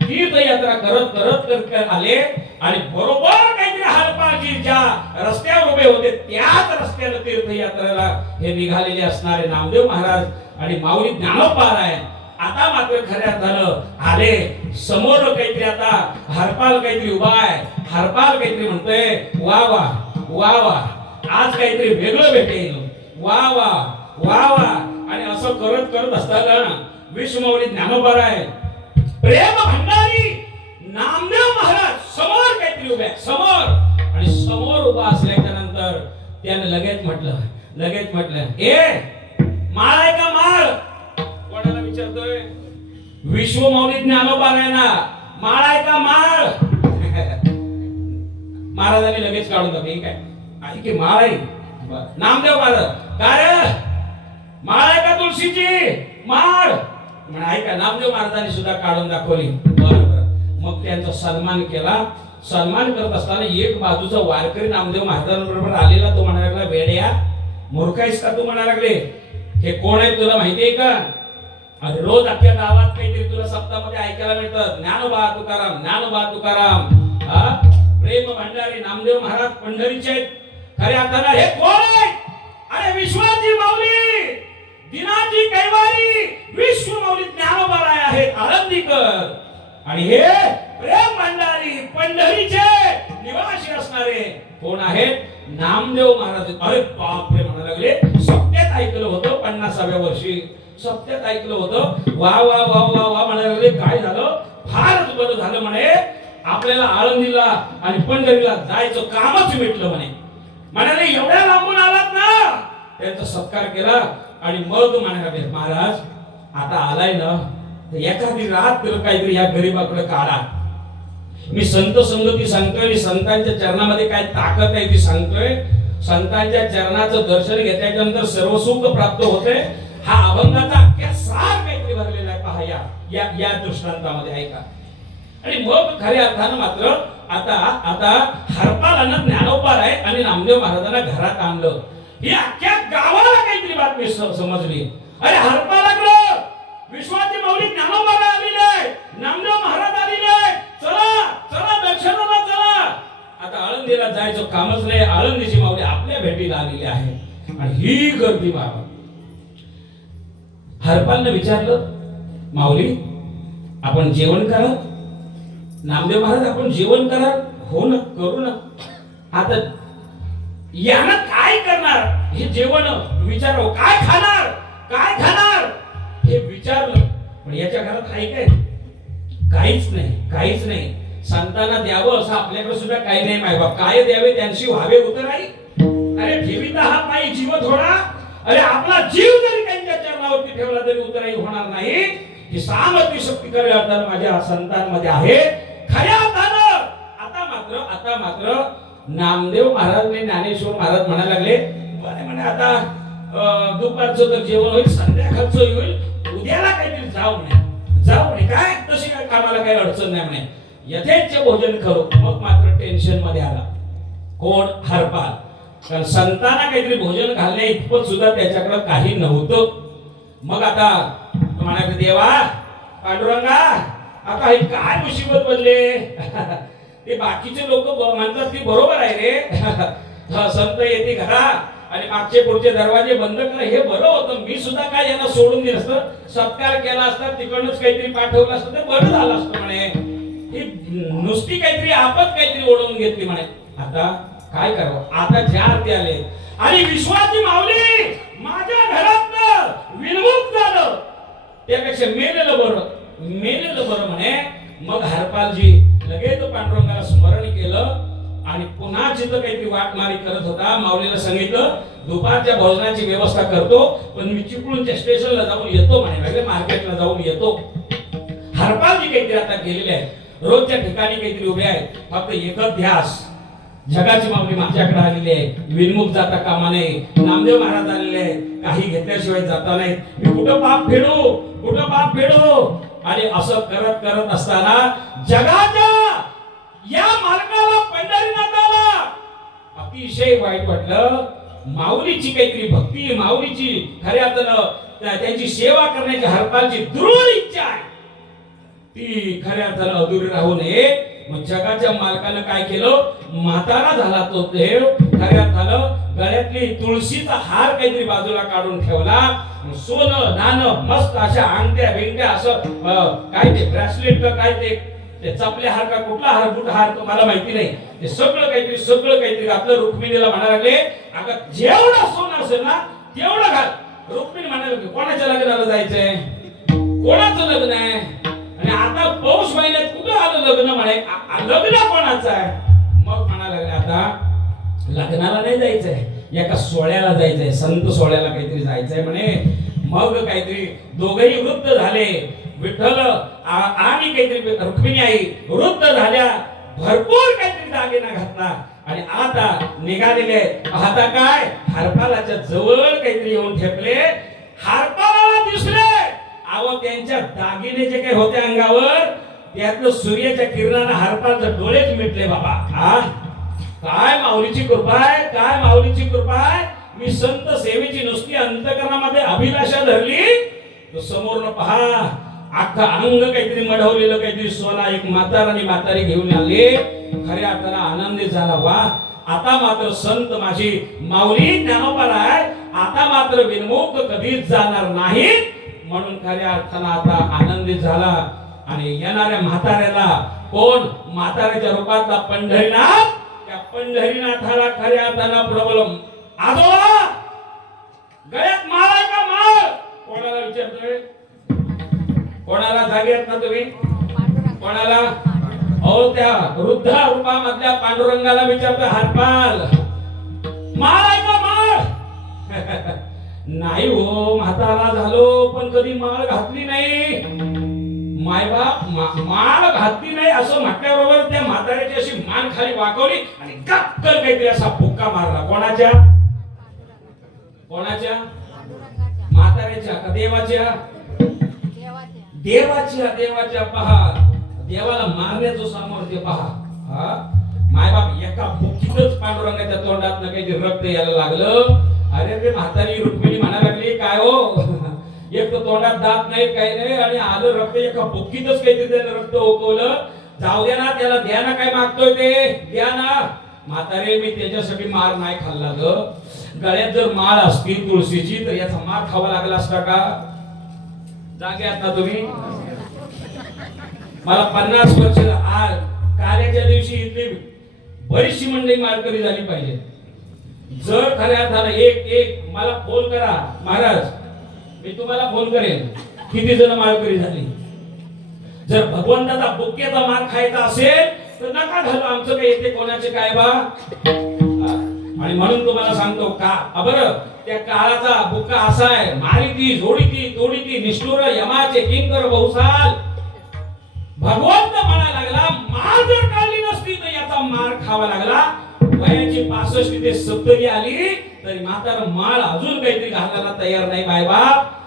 तीर्थयात्रा करत करत करत आले आणि बरोबर काहीतरी हरपालजी ज्या रस्त्यावर उभे होते त्याच रस्त्याला तीर्थयात्रेला हे निघालेले असणारे नामदेव महाराज आणि माऊली ज्ञानोबा आहे. आता मात्र खऱ्या अर्थानं आले समोर काहीतरी, आता हरपाल काहीतरी उभा आहे. हरपाल काहीतरी म्हणतोय, वा वा वा वा, आज काहीतरी वेगळं भेटेल, वा वा वा वा. आणि असं करत करत असताना विश्वमौली ज्ञानोबा आहे, प्रेम भंडारी नामदेव महाराज समोर काहीतरी उभे समोर. आणि समोर उभा असल्याच्या नंतर त्याने लगेच म्हटलं, ए माळ आहे का माळ? कोणाला विचारतोय? विश्वमौली ज्ञानोबा आहे ना, माळ आहे का माळ? महाराजांनी लगेच काढून टाकले, काय आहे की माळ आहे? नामदेव महाराज, काय माळ आहे का तुळशीची? माळ म्हणे ऐका. नामदेव महाराजांनी सुद्धा काढून दाखवली. बरोबर. मग त्यांचा सन्मान केला. सन्मान करत असताना एक बाजूचा वारकरी नामदेव महाराजांबरोबर आलेला, तो म्हणायला लागला, वेड्या मूर्खाईस का तू? म्हणायला लागले, हे कोण आहे तुला माहिती आहे का? अरे रोज अख्ख्या गावात काहीतरी तुला सप्ताहामध्ये ऐकायला मिळतं, ज्ञानोबा तुकाराम, ज्ञानोबा तुकाराम. प्रेम भंडारी नामदेव महाराज पंढरीचे आहेत. खऱ्या अर्थानं हे कोण आहे? अरे विश्वाची माऊली, दिनाची कैवारी विश्वमौली ज्ञानोबा आहेत आळंदीकर. आणि हे प्रेम भंडारी पंढरीचे निवासी असणारे कोण आहेत? नामदेव महाराज. अरे बापरे म्हणायला लागले, सप्त्यात ऐकलं होतं 50व्या वर्षी, सप्त्यात ऐकलं होतं. वा वा वा वा वा म्हणायला लागले. काय झालं? फारच बरं झालं म्हणे, आपल्याला आळंदीला आणि पंढरीला जायचं कामच मिटलं म्हणे. म्हणाले एवढ्या लांबून आलात ना. त्यांचा सत्कार केला आणि मग म्हणाले, महाराज आता आलाय ना, एखादी रात तर काहीतरी या गरीबाकडे काढा. मी संत संगती सांगतोय आणि संतांच्या चरणामध्ये काय ताकद आहे ती सांगतोय. संतांच्या चरणाचं दर्शन घेतल्याच्या नंतर सर्व सुख प्राप्त होते हा अभंगाचा अख्ख्या सार काहीतरी भरलेला आहे पहा या दृष्टांतामध्ये ऐका. आणि मग खऱ्या अर्थानं मात्र आता आता हरपालांना ज्ञानोबा आहे आणि नामदेव महाराजांना घरात आणलं. ही अख्ख्या गावाला काहीतरी बातमी समजली. अरे हरपालाकडं विश्वाची माऊली ज्ञानोबाला आलेली आहे, नामदेव महाराज आलेले आहे, चला चला दर्शनाला चला. आता आळंदीला जायचं कामच नाही, आळंदीची माऊली आपल्या भेटीला आलेली आहे. आणि ही गर्दी बाबा. हरपालनं विचारलं, माऊली आपण जेवण करा. नामदेव महाराज आपण जेवण करा. हो ना, करू ना. आता यानं काय करणार हे जेवण विचारलं. काय खाणार काय खाणार हे विचारलं. पण याच्या घरात आहे काय? काहीच नाही, काहीच नाही. संतांना द्यावं असं आपल्याकडे सुद्धा काही नाही. मायबाप काय द्यावे त्यांची व्हावे उतराई. अरे ठेवीता हा पायी जीव थोडा. अरे आपला जीव जरी त्यांच्या चरणावरती ठेवला तरी उतराई होणार नाही. ही सामर्थ्य शक्ती खऱ्या अर्थानं माझ्या संतांमध्ये आहे. खऱ्या अर्थानं आता मात्र नामदेव महाराज आणि ज्ञानेश्वर महाराज म्हणायला लागले, बरे म्हणे आता दुपारचं तर जेवण होईल, संध्याकाळचं होईल, उद्याला काहीतरी जाऊ म्हणे. काय तशी काय कामाला काही अडचण नाही म्हणे. यथेच्छ भोजन करू. मग मात्र टेन्शन मध्ये आला कोण? हरपाल. कारण संतांना काहीतरी भोजन घालणे इतपत सुद्धा त्याच्याकडे काही नव्हतं. मग आता म्हणाले, देवा पांडुरंगा आता हे काय मुसीबत बनले. ते बाकीचे लोक म्हणतात ती बरोबर आहे रे. संत येते घरा आणि मागचे पुढचे दरवाजे बंद करा, हे बरं होतं. मी सुद्धा काय यांना सोडून दिलं असतं, सत्कार केला असता, तिकडूनच काहीतरी पाठवलं असतं तर बरं झालं असतं म्हणे. ही नुसती काहीतरी आपत काहीतरी ओढवून घेतली म्हणे. आता काय करावं? आता चार ते आले आणि विश्वाची माऊली माझ्या घरात विनमुख झालं, त्यापेक्षा मेलेलं बरं म्हणे. मग हरपालजी लगेच पांडुरंगाला स्मरण केलं आणि पुन्हा जिथं काहीतरी वाटमारी करत होता माऊलीला सांगितलं, दुपारच्या भोजनाची व्यवस्था करतो, पण मी चिपळूणच्या स्टेशनला जाऊन येतो म्हणे, वेगळे मार्केटला जाऊन येतो. हरपालजी काहीतरी आता गेलेले आहेत, रोजच्या ठिकाणी काहीतरी उभे आहेत. फक्त एकच ध्यास, जगाची माऊली माझ्याकडे आलेली आहे, विनमुख जाता कामा नये. नामदेव महाराज आलेले आहेत, काही घेतल्याशिवाय जाता नाहीत. मी कुठं पाप फेडू. आणि असं करत असताना जगाच्या या मार्गाला पंढरीनाथाला अतिशय वाईट वाटलं. माऊलीची काहीतरी भक्ती, माऊलीची खऱ्या अर्थानं त्यांची सेवा करण्याची हरपालची दृढ इच्छा आहे, ती खऱ्या अर्थानं अधुरी राहू नये. मग जगाच्या मालकानं काय केलं? म्हातारा झाला तो देव, खऱ्या अर्थानं गळ्यातली तुळशीचा हार काहीतरी बाजूला काढून ठेवला. सोनं नाणं मस्त अशा अंगठ्या बिंगट्या असं काय ते ब्रेसलेट का काय ते चपले हार का कुठला हार कुठला हार तो मला माहिती नाही, ते सगळं काहीतरी आपलं. रुक्मिणीला म्हणायला लागले, अगं जेवढं सोनं असेल ना तेवढं घाल. रुक्मिणी म्हणायला लागली, कोणाच्या लग्नाला जायचंय? कोणाचं लग्न आहे? आणि आता पौष महिन्यात कुठं आलं लग्न म्हणे, लग्न कोणाचं आहे? मग म्हणायला लागले, आता लग्नाला नाही जायचंय, एका सोहळ्याला जायचंय, संत सोहळ्याला काहीतरी जायचंय म्हणे. मग काहीतरी दोघेही वृद्ध झाले, विठ्ठल आणि काहीतरी रुक्मिणी आई वृद्ध झाल्या, भरपूर काहीतरी दागिना घातला आणि आता निघालेले. आता काय हरपालाच्या जवळ काहीतरी येऊन ठेपले. हरपालाला दिसले, अहो त्यांच्या दागिने जे काही होते अंगावर त्यातलं सूर्याच्या किरणानं हरपालचे डोळेच मिटले. बाबा काय माऊलीची कृपा आहे, काय माऊलीची कृपा आहे. मी संत सेवेची नुसती अंतकरणामध्ये अभिलाषा धरली, तो समोरनं पहा अख्खा अंग काहीतरी मढवलेलं काहीतरी सोना एक म्हातारी घेऊन आले. खऱ्या अर्थानं आनंदित झाला. वा आता मात्र संत माझी माऊली ज्ञानोबा आहे, आता मात्र विनमुख कधीच जाणार नाही म्हणून खऱ्या अर्थानं आता आनंदित झाला. आणि येणाऱ्या म्हाताऱ्याला कोण? म्हाताऱ्याच्या रूपातला पंढरीनाथ, त्या पंढरीनाथाला खऱ्या अर्थानं प्रबल आजोबा गळ्यात माळ आहे का? माळ कोणाला विचारतोय? कोणाला जागेत ना तुम्ही? कोणाला? अहो त्या वृद्ध रूपामधल्या पांडुरंगाला विचारतोय, हरपाल माळ आहे का? माळ नाही हो, म्हातारा झालो पण कधी माळ घातली नाही. मायबाप माळ घातली नाही असं म्हटल्याबरोबर त्या म्हाताऱ्याची अशी मान खाली वाकवली आणि गक्कल काहीतरी असा फुक्का मारला. कोणाच्या? म्हाताऱ्याच्या का देवाच्या? देवाच्या पहा. देवाला मारण्याचं सामर्थ्य पहा. हा मायबाप एका बुकीतच पांडुरंगाच्या तोंडात काही रक्त यायला लागलं. अरे रे म्हातारी रुक्मिणी म्हणा लागली काय हो एक तर तोंडात दात नाही काही नाही आणि आलं रक्त एका बुकीतच काहीतरी त्यानं रक्त ओकवलं. जाऊ द्या ना त्याला द्या ना काय मागतोय ते द्या ना. म्हातारे मी त्याच्यासाठी मार नाही खाल्ला ग. गळ्यात जर माळ असती तुळशीची तर याचा मार खावा लागला असता का? जाग्यात ना तुम्ही. मला 50 वर्ष आज काल्याच्या दिवशी इथली बरीचशी मंडळी माळकरी झाली पाहिजे. जर खऱ्या अर्थानं एक मला फोन करा महाराज मी तुम्हाला फोन करेन किती जण माळकरी झाली. जर भगवंताचा बुक्क्याचा मार खायचा असेल तर नका घालू आमचं काही येते कोणाचे काय बा. आणि म्हणून तुम्हाला सांगतो का बरं त्या काळाचा बुक्का असा आहे मारिती झोडीती तोडीती निष्ठुर यमाचे किंकर बहुसाल. भगवंत म्हणायला लागला माळ जर काढली नसती तर याचा मार खावा लागला. वयाची 65 ते 70 आली तरी म्हातारा माळ अजून काहीतरी घालायला तयार नाही बायबाप.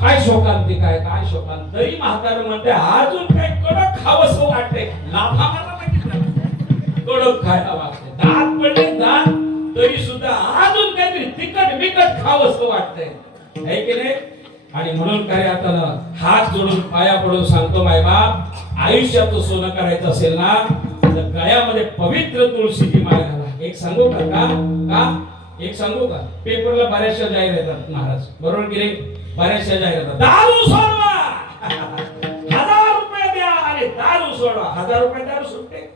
काय शोकांती काय शोकांत तरी म्हातारा म्हणते अजून काय कडक खावंसं वाटते. लाभा कडक खायला वाटते. दात पडले दात तरी सुद्धा अजून काहीतरी तिखट बिकट खावंसं वाटतंय है की नाही. आणि म्हणून काय आता हात जोडून पाया पडून सांगतो मायबाप आयुष्यात सोनं करायचं असेल ना तर गळ्यामध्ये पवित्र तुळशीची माळ घाला. एक सांगू का एक सांगू का पेपरला बऱ्याचशा जाहीर येतात महाराज बरोबर की नाही. बऱ्याचशा जाहीर येतात दारू सोडवा 1000 रुपये द्या आणि दारू सोडवा. 1000 रुपये दारू सुटते.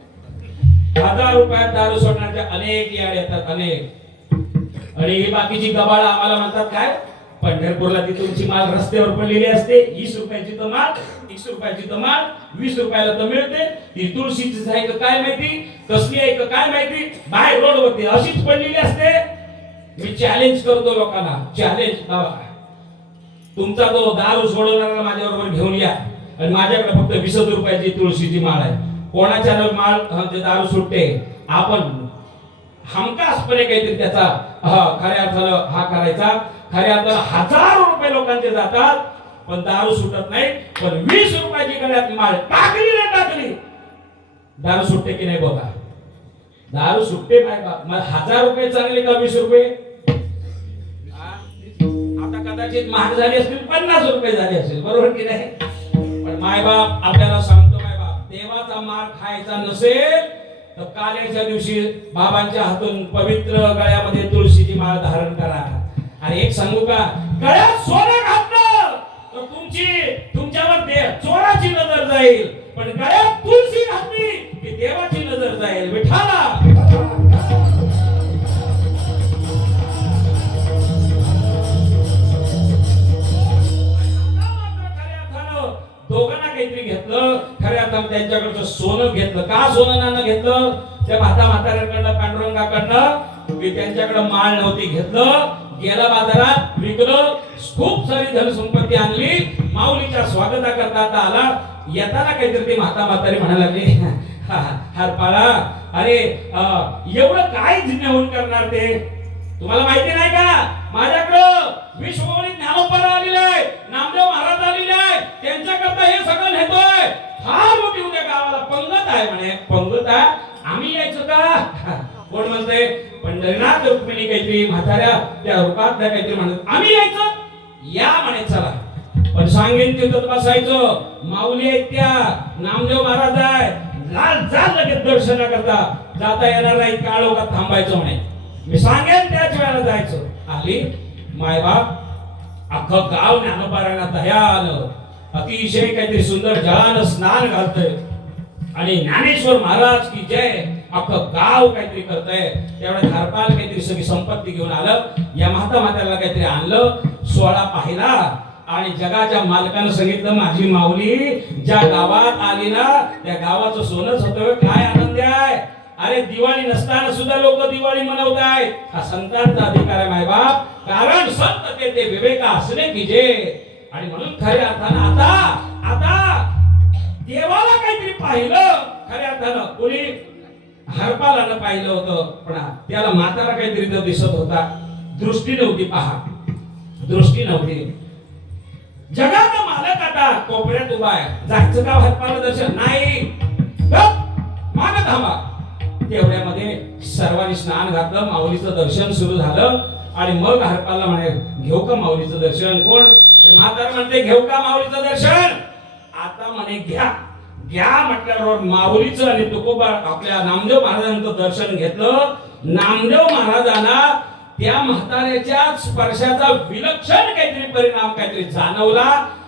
1000 रुपयात दारू सोडण्याचे अनेक याड येतात अनेक. आणि ही बाकीची गबाळ आम्हाला म्हणतात काय पंढरपूरला ती तुमची माल रस्त्यावर पडलेली असते 20 रुपयाची तर माल 30 रुपयाची तर माल 20 रुपयाला तर मिळते. ती तुळशीची आहे का काय माहिती कसली आहे का काय माहिती बाहेर रोडवरती अशीच पडलेली असते. मी चॅलेंज करतो लोकांना चॅलेंज तुमचा तो दारू सोडवणारा माझ्या बरोबर घेऊन या आणि माझ्याकडे फक्त 20 रुपयाची तुळशीची माळ आहे. कोणाच्या माळ दारू सुटते आपण हमखासपणे काहीतरी त्याचा खऱ्या अर्थानं हा करायचा. खऱ्या अर्थानं हजारो रुपये लोकांचे जातात पण दारू सुटत नाही. पण 20 रुपयाची गळ्यात माळ टाकली ना टाकली दारू सुटते की नाही बघा. दारू सुटते नाही बा. मग 1000 रुपये चांगले का 20 रुपये. आता कदाचित महाग झाली असतील 50 रुपये झाले असेल बरोबर की नाही. पण मायबाप आपल्याला सांगतो मायबाप देवाचा मार खायचा नसेल तर काल्याच्या दिवशी बाबांच्या हातून पवित्र गळ्यामध्ये तुळशीची माळ धारण करा. आणि एक सांगू का गळ्यात सोनं घातलं तर तुमच्यावर चोराची नजर जाईल पण गळ्यात तुळशी घातली की देवाची नजर जाईल. विठाला दोघांना काहीतरी घेतलं खऱ्या अर्थानं त्यांच्याकडचं सोनं घेतलं. का सोनं नाणं घेतलं त्या म्हाताऱ्यांकडनं पांडुरंगाकडनं की त्यांच्याकडे माळ नव्हती. घेतलं गेला बाजारात विकलं खूप सारी धनसंपत्ती आणली. माऊलीच्या स्वागताकरता आता आला. येताना काहीतरी ती म्हातारी म्हणायला लागली हरपाळा अरे एवढं काय नेऊन करणार ते तुम्हाला माहिती नाही का. माझ्याकडं विश्वमौली ज्ञानोबा आलेले आहे नामदेव महाराज आलेले आहे त्यांच्याकरता हे सगळं नेतोय. फार मोठी उद्या गावाला पंगत आहे म्हणे. पंगत आहे आम्ही यायचं का. कोण म्हणते पंढरीनाथ रुक्मिणी काहीतरी म्हाताऱ्या त्या रूपात काहीतरी म्हणत आम्ही यायचं या म्हणे चला. पण सांगेन तिथं बसायचं माऊली आहेत त्या नामदेव महाराज आहे लाल जाल लगेच दर्शन करता जाता येणार नाही काळोखात थांबायचं म्हणे. मी सांगेन त्याच वेळेला जायचं. आली मायबाप अख्खं गाव ज्ञानोबारांना दया आलं. अतिशय काहीतरी सुंदर जळानं स्नान घालतंय आणि ज्ञानेश्वर महाराज की जय अख्खं गाव काहीतरी करतंय. त्यावेळेस हरपाल काहीतरी सगळी संपत्ती घेऊन आलं. या म्हाताऱ्याला काहीतरी आणलं. सोहळा पाहिला आणि जगाच्या मालकानं सांगितलं माझी माऊली ज्या गावात आली ना त्या गावाचं सोनंच होतं. काय आनंद आहे. अरे दिवाळी नसताना सुद्धा लोक दिवाळी मनवत आहेत. हा संतांचा अधिकार आहे मायबाप. कारण संत ते विवेका असणे की जे. आणि म्हणून खऱ्या अर्थानं आता देवाला काहीतरी पाहिलं खऱ्या अर्थानं कोणी हरपालानं पाहिलं होतं पण त्याला म्हातारा काहीतरी तो दिसत होता. दृष्टी नव्हती पहा. दृष्टी नव्हती. जगाचा मालक आता कोपऱ्यात उभा आहे, जायचं का हातपाला दर्शन नाही, माग थांबा. तेवढ्यामध्ये सर्वांनी स्नान घातलं, माऊलीचं दर्शन सुरू झालं आणि मग हरपालला म्हणे घेऊ का माऊलीचं दर्शन. कोण ते म्हातार म्हणते घेऊ का माऊलीचं दर्शन. आता म्हणे घ्या घ्या म्हटल्यावर माऊलीचं आणि तुकोबा आपल्या नामदेव महाराजांचं दर्शन घेतलं. नामदेव महाराजांना त्या म्हाताऱ्याच्या स्पर्शाचा विलक्षण काहीतरी परिणाम काहीतरी जाणवला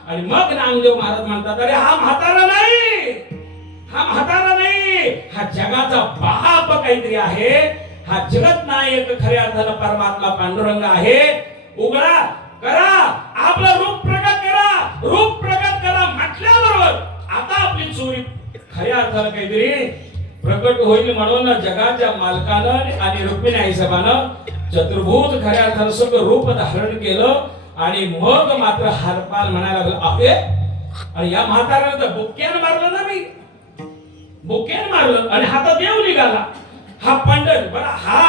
आणि मग नामदेव महाराज म्हणतात अरे हा म्हातारा नाही, हा म्हातारा नाही, हा जगाचा बाप काहीतरी आहे, हा जगत नायक खऱ्या अर्थानं परमात्मा पांडुरंग आहे. उघडा करा, आपलं रूप प्रकट करा, रूप प्रकट करा म्हटल्याबरोबर आता आपली चोरी खऱ्या अर्थानं काहीतरी प्रकट होईल. म्हणून जगाच्या मालकानं आणि रुक्मिणी आईसाहेबानं चतुर्भुज खऱ्या अर्थानं सगळं रूप धारण केलं आणि मग मात्र हरपाल म्हणायला लागला अरे आणि या म्हाताऱ्याला तर बुक्क्यानं मारलं ना, मी बुक्क्यानं मारलं आणि हा तर देव निघाला, हा पंढर बरं हा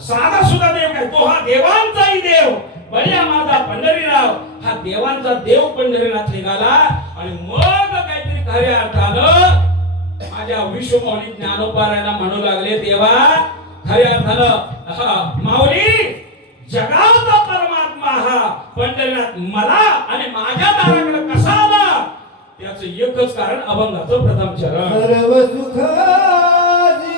साधा सुद्धा देव काय, तो हा देवांचाही देव बळ्या माझा पंढरीनाथ, हा देवांचा देव पंढरीनाथ निघाला. आणि मग काहीतरी खऱ्या अर्थानं माझ्या विश्वमौली ज्ञानोबारायला म्हणू लागले देवा खऱ्या अर्थानं माऊली जगाचा परमात्मा हा पंढरीनाथ मला आणि माझ्या दाराकडे कसा आला, त्याचं एकच कारण अभंगाचं प्रथम चरण. सर्व सुखाची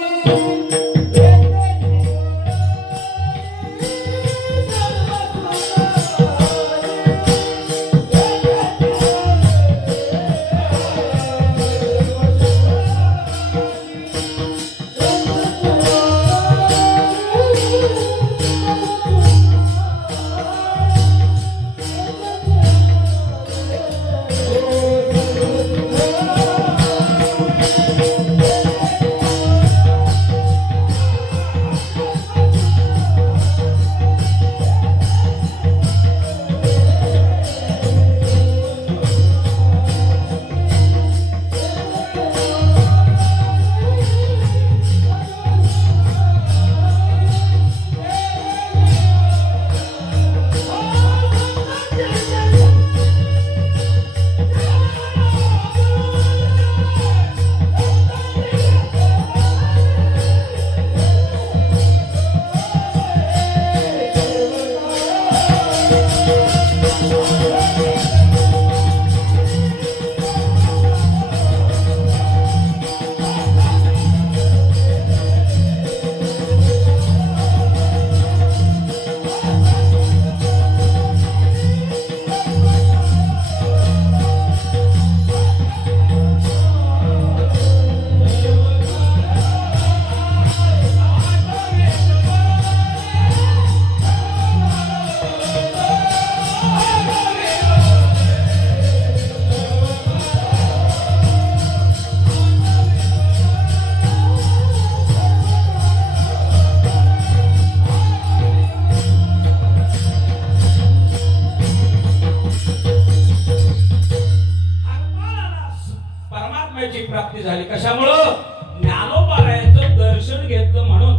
प्राप्ती झाली. कशामुळं ज्ञानोबारायांचं दर्शन घेतलं म्हणून.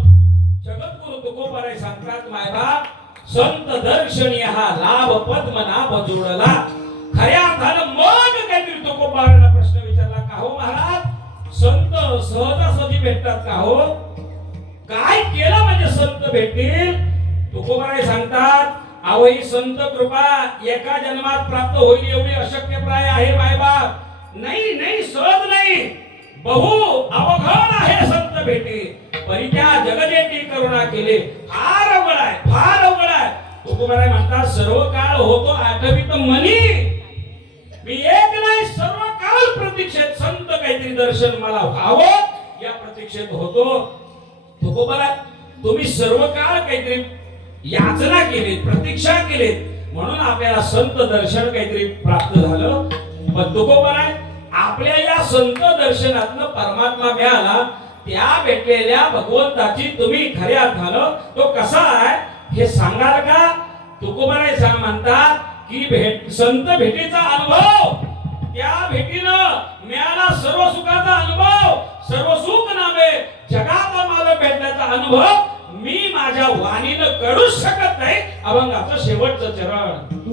जगद्गुरु तुकोबाराय सांगतात मायबाप संत दर्शनी हा लाभ पद्मनाभ जोडला. खऱ्या अर्थानं मग काहीतरी तुकोबारायांना प्रश्न विचारला का हो महाराज संत सहजासहजी भेटतात का हो, काय केलं म्हणजे संत भेटतील. तुकोबाराय सांगतात अहो ही संत कृपा एका जन्मात प्राप्त होईल एवढी अशक्यप्राय आहे मायबाप. नाही नाही सहज नाही, बहु अवघड आहे संत भेटी. परित्या जगजेटी करुणा केले फार अवघड आहे, फार अवघड आहे. तुकोबाराय म्हणतात सर्व काळ होतो आठवीत मनी, मी एक नाही सर्व काळ प्रतीक्षेत संत काहीतरी दर्शन मला व्हावं या प्रतीक्षेत होतो. तुकोबाराय तुम्ही सर्व काळ काहीतरी याचना केली, प्रतीक्षा केली, म्हणून आपल्याला संत दर्शन काहीतरी प्राप्त झालं. पण तुकोबाराय आपल्या या संत दर्शनातनं परमात्मा मिळाला, त्या भेटलेल्या भगवंताची तुम्ही खऱ्या अर्थानं तो कसा आहे हे सांगाल का. तुकोबाराय सांग म्हणतात की भेट संत भेटीचा अनुभव, त्या भेटीनं मिळाला सर्व सुखाचा अनुभव, सर्व सुख नामे जगाचा मालक भेटण्याचा अनुभव मी माझ्या वाणीनं करूच शकत नाही. अभंगाचं शेवटचं चरण.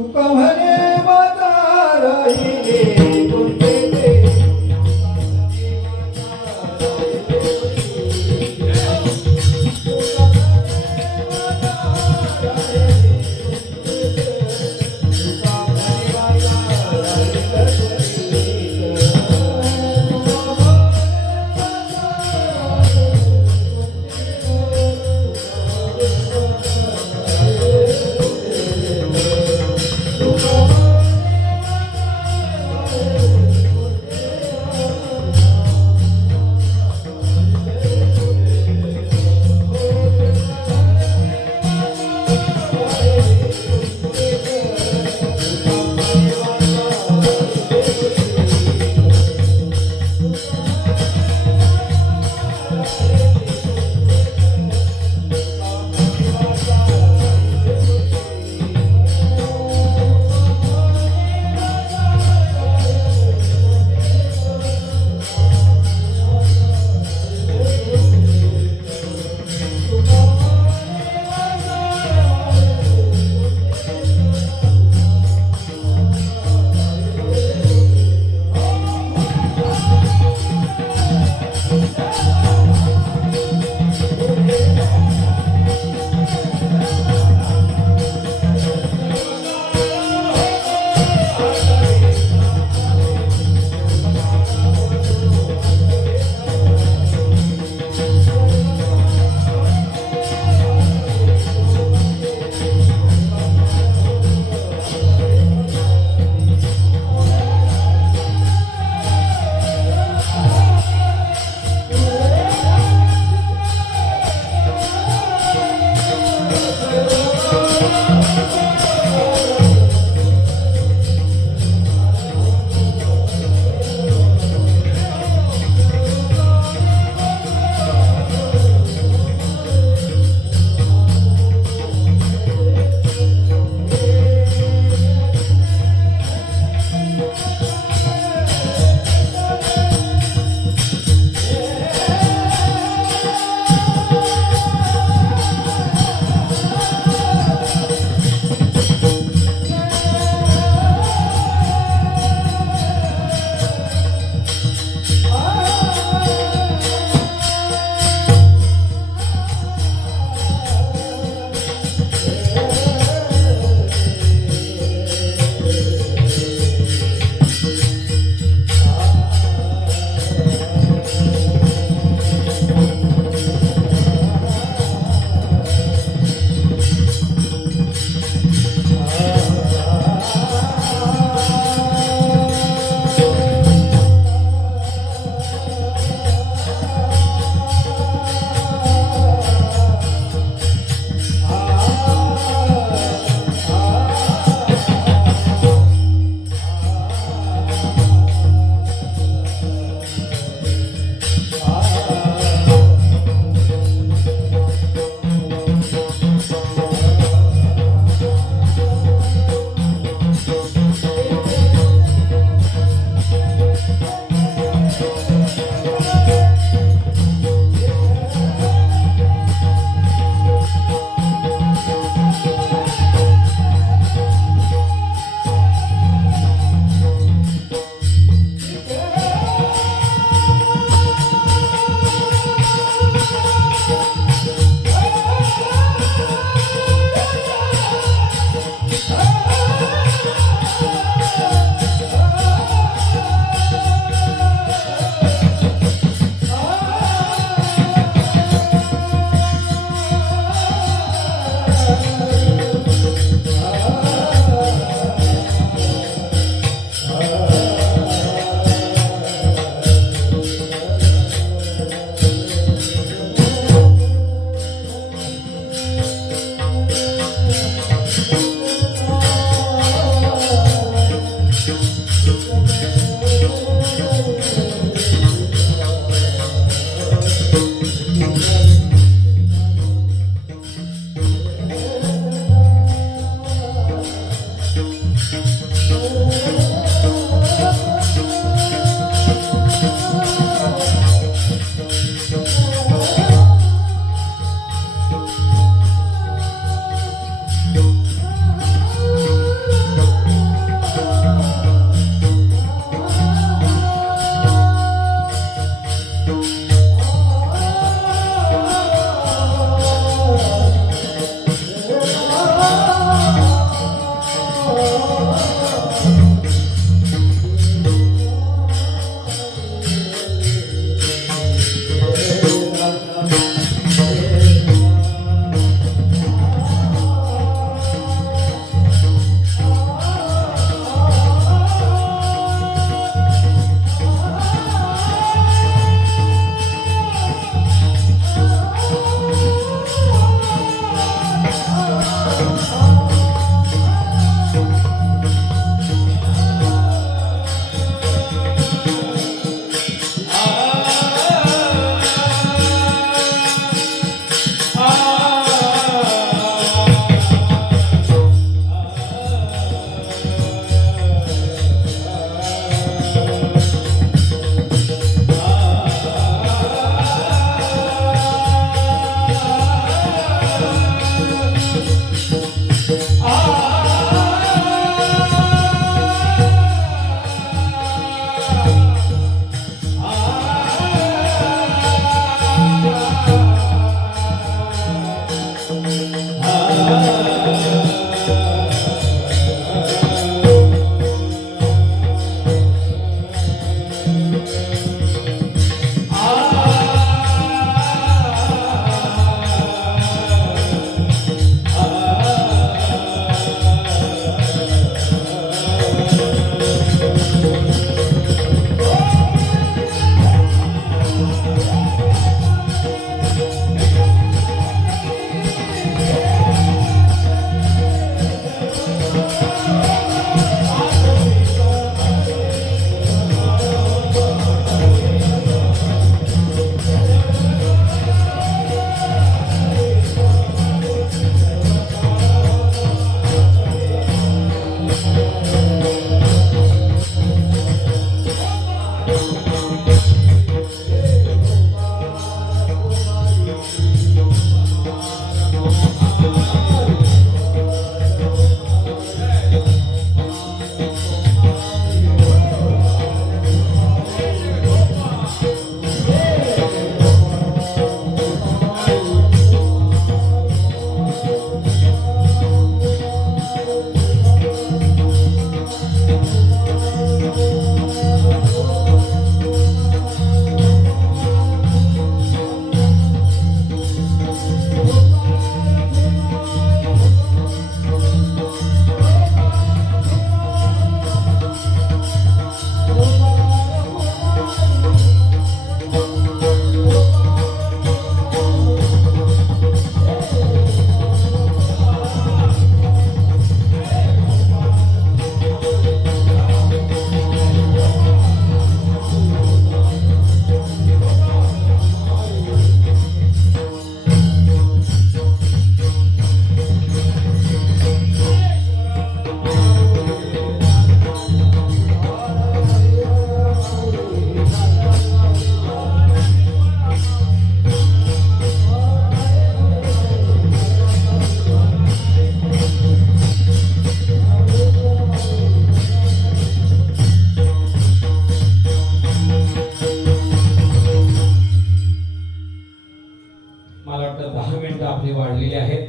आपली वाढलेली आहेत,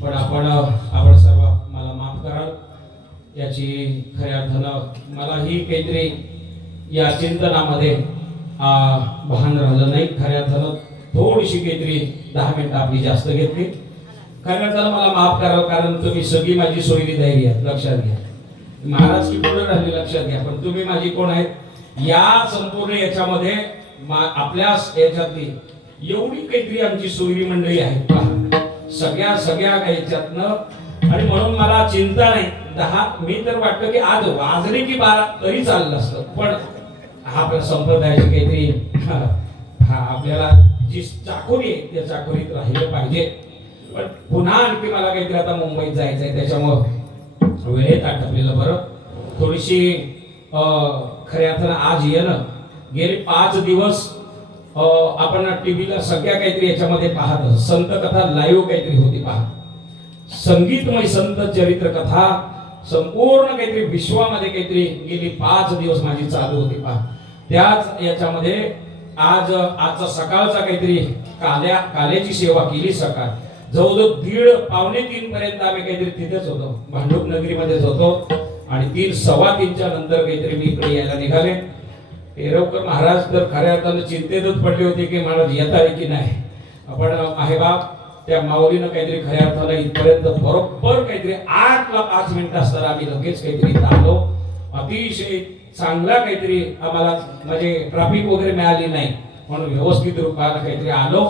पण आपण सर्व मला माफ कराल याची खऱ्या अर्थानं मलाही काहीतरी या चिंतनामध्ये भान राहिलं नाही. खऱ्या अर्थानं थोडीशी काहीतरी 10 मिनिटं आपली जास्त घेतली. खऱ्या अर्थानं मला माफ कराल, कारण तुम्ही सगळी माझी सोयरी धैर्य आहे, लक्षात घ्या. महाराज की पुढे राहिली लक्षात घ्या, पण तुम्ही माझी कोण आहेत या संपूर्ण याच्यामध्ये आपल्या याच्यातली एवढी काहीतरी आमची सोयरी मंडळी आहेत पहा. सगळ्या याच्यातनं. आणि म्हणून मला चिंता नाही. 10 मी तर वाटतं की आज वाजले की 12 तरी चाललं असतं, पण हा आपल्या संप्रदायाची काहीतरी हा आपल्याला जी चाकोरी आहे त्या चाकोरीत राहिलं पाहिजे. पण पुन्हा आणखी मला काहीतरी आता मुंबईत जायचं आहे, त्याच्यामुळं वेळेत आटपलेलं बरं. थोडीशी खऱ्या अर्थानं आज येणं गेले 5 दिवस आपण टीव्हीला सगळ्या काहीतरी याच्यामध्ये पाहत संत कथा लाईव्ह काहीतरी होती पहा. संगीतमय संत चरित्र कथा संपूर्ण काहीतरी विश्वामध्ये काहीतरी गेली 5 दिवस माझी चालू होती पहा. त्याच याच्यामध्ये आजचा सकाळचा काहीतरी काल्याची सेवा केली. सकाळ जवळजवळ 1:30 पावणे 3 पर्यंत आम्ही काहीतरी तिथेच होतो, भांडूप नगरीमध्येच होतो. आणि 3 सव्वा 3च्या नंतर काहीतरी मी इकडे यायला निघाले. पेरवकर महाराज तर खऱ्या अर्थानं चिंतेतच पडले होते की महाराज येत आहे की नाही. आपण आहे बाप त्या माऊलीनं काहीतरी खऱ्या अर्थानं इथपर्यंत बरोबर काहीतरी 8ला 5 मिनिटं असताना आम्ही लगेच काहीतरी आलो. अतिशय चांगला काहीतरी आम्हाला म्हणजे ट्रॅफिक वगैरे मिळाली नाही, म्हणून व्यवस्थित रूपाने काहीतरी आलो.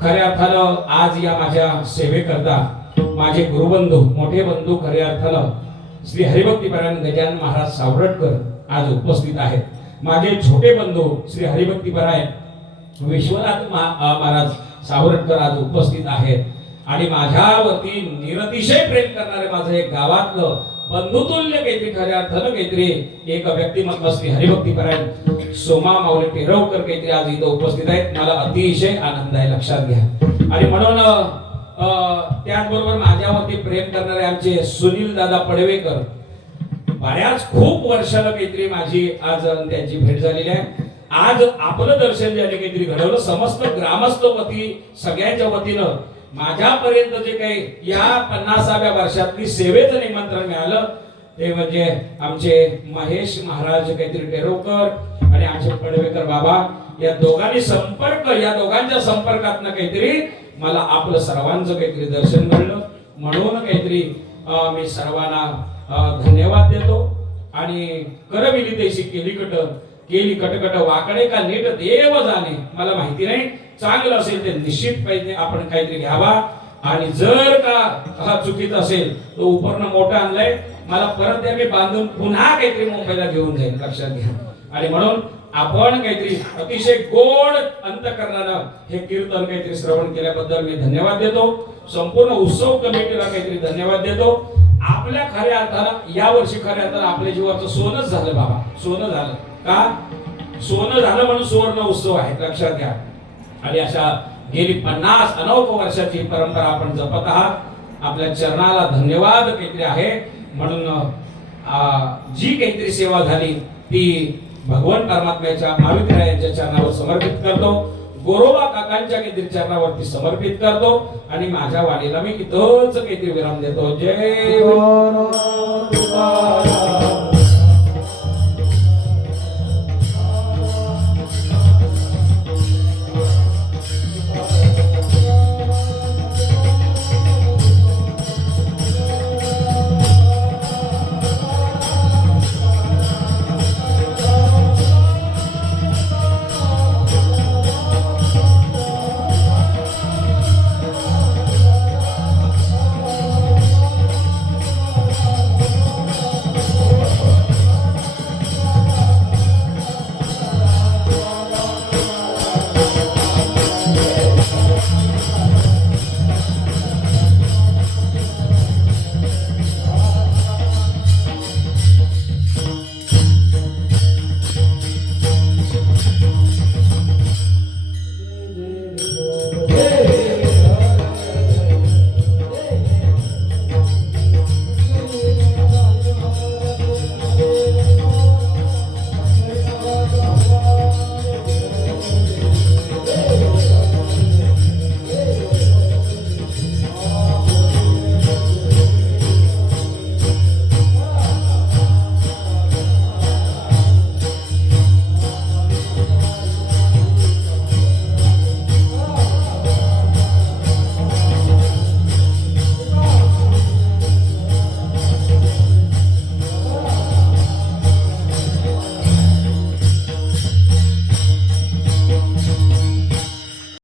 खऱ्या अर्थानं आज या माझ्या सेवेकरता माझे गुरुबंधू मोठे बंधू खऱ्या अर्थानं श्री हरिभक्तीपरायण गजानन महाराज सावरटकर आज उपस्थित आहेत. माझे छोटे बंधू श्री हरिभक्तीपरायण विश्वनाथ महाराज सावरटकर आज उपस्थित आहेत. आणि माझ्यावरती निरतिशय प्रेम करणारे माझे एक गावातलं बंधुतुल्य काहीतरी खऱ्या अर्थानं काहीतरी एक व्यक्तिमत्व श्री हरिभक्तीपरायण सोमा माऊली पेरवकर काहीतरी आज इथं उपस्थित आहेत. मला अतिशय आनंद आहे, लक्षात घ्या. आणि म्हणून त्याचबरोबर माझ्यावरती प्रेम करणारे आमचे सुनील दादा पडवेकर बऱ्याच खूप वर्षाला काहीतरी माझी आज त्यांची भेट झालेली आहे. आज आपलं दर्शन ज्याने काहीतरी घडवलं समस्त ग्रामस्थ वती सगळ्यांच्या वतीनं माझ्यापर्यंत जे काही या 50व्या वर्षातली सेवेचं निमंत्रण मिळालं ते म्हणजे आमचे महेश महाराज काहीतरी टेरोकर आणि आमचे पडवेकर बाबा या दोघांनी या दोघांच्या संपर्कातनं काहीतरी मला आपलं सर्वांचं काहीतरी दर्शन घडलं. म्हणून काहीतरी मी सर्वांना धन्यवाद देतो. आणि करविली तैसी केली कटकट वाकडे का नीट देव जाणे. मला माहिती नाही, चांगलं असेल ते निश्चित पाहिजे आपण काहीतरी घ्यावा. आणि जर का चुकीचं असेल तो उपरनं मोठा आणलाय मला परत द्या, मी बांधून पुन्हा काहीतरी मुंबईला घेऊन जाईल, लक्षात घ्या. आणि म्हणून आपण काहीतरी अतिशय गोड अंतकरणानं हे कीर्तन काहीतरी श्रवण केल्याबद्दल मी धन्यवाद देतो. संपूर्ण उत्सव कमिटीला काहीतरी धन्यवाद देतो. आपल्या खऱ्या अर्थानं यावर्षी खऱ्या अर्थानं आपल्या जीवाचं सोनच झालं बाबा, सोनं झालं का सोनं झालं म्हणून सुवर्ण उत्सव आहे, लक्षात घ्या. आणि अशा गेली 50 अनौख वर्षाची परंपरा आपण जपत आहात. आपल्या चरणाला धन्यवाद काहीतरी आहे. म्हणून जी काहीतरी सेवा झाली ती भगवान परमात्म्याच्या महाविद्यालयाच्या चरणावर समर्पित करतो. गोरोबा काकांच्या काहीतरी चरणावरती समर्पित करतो. आणि माझ्या वाणीला मी इथंच काहीतरी विराम देतो. जय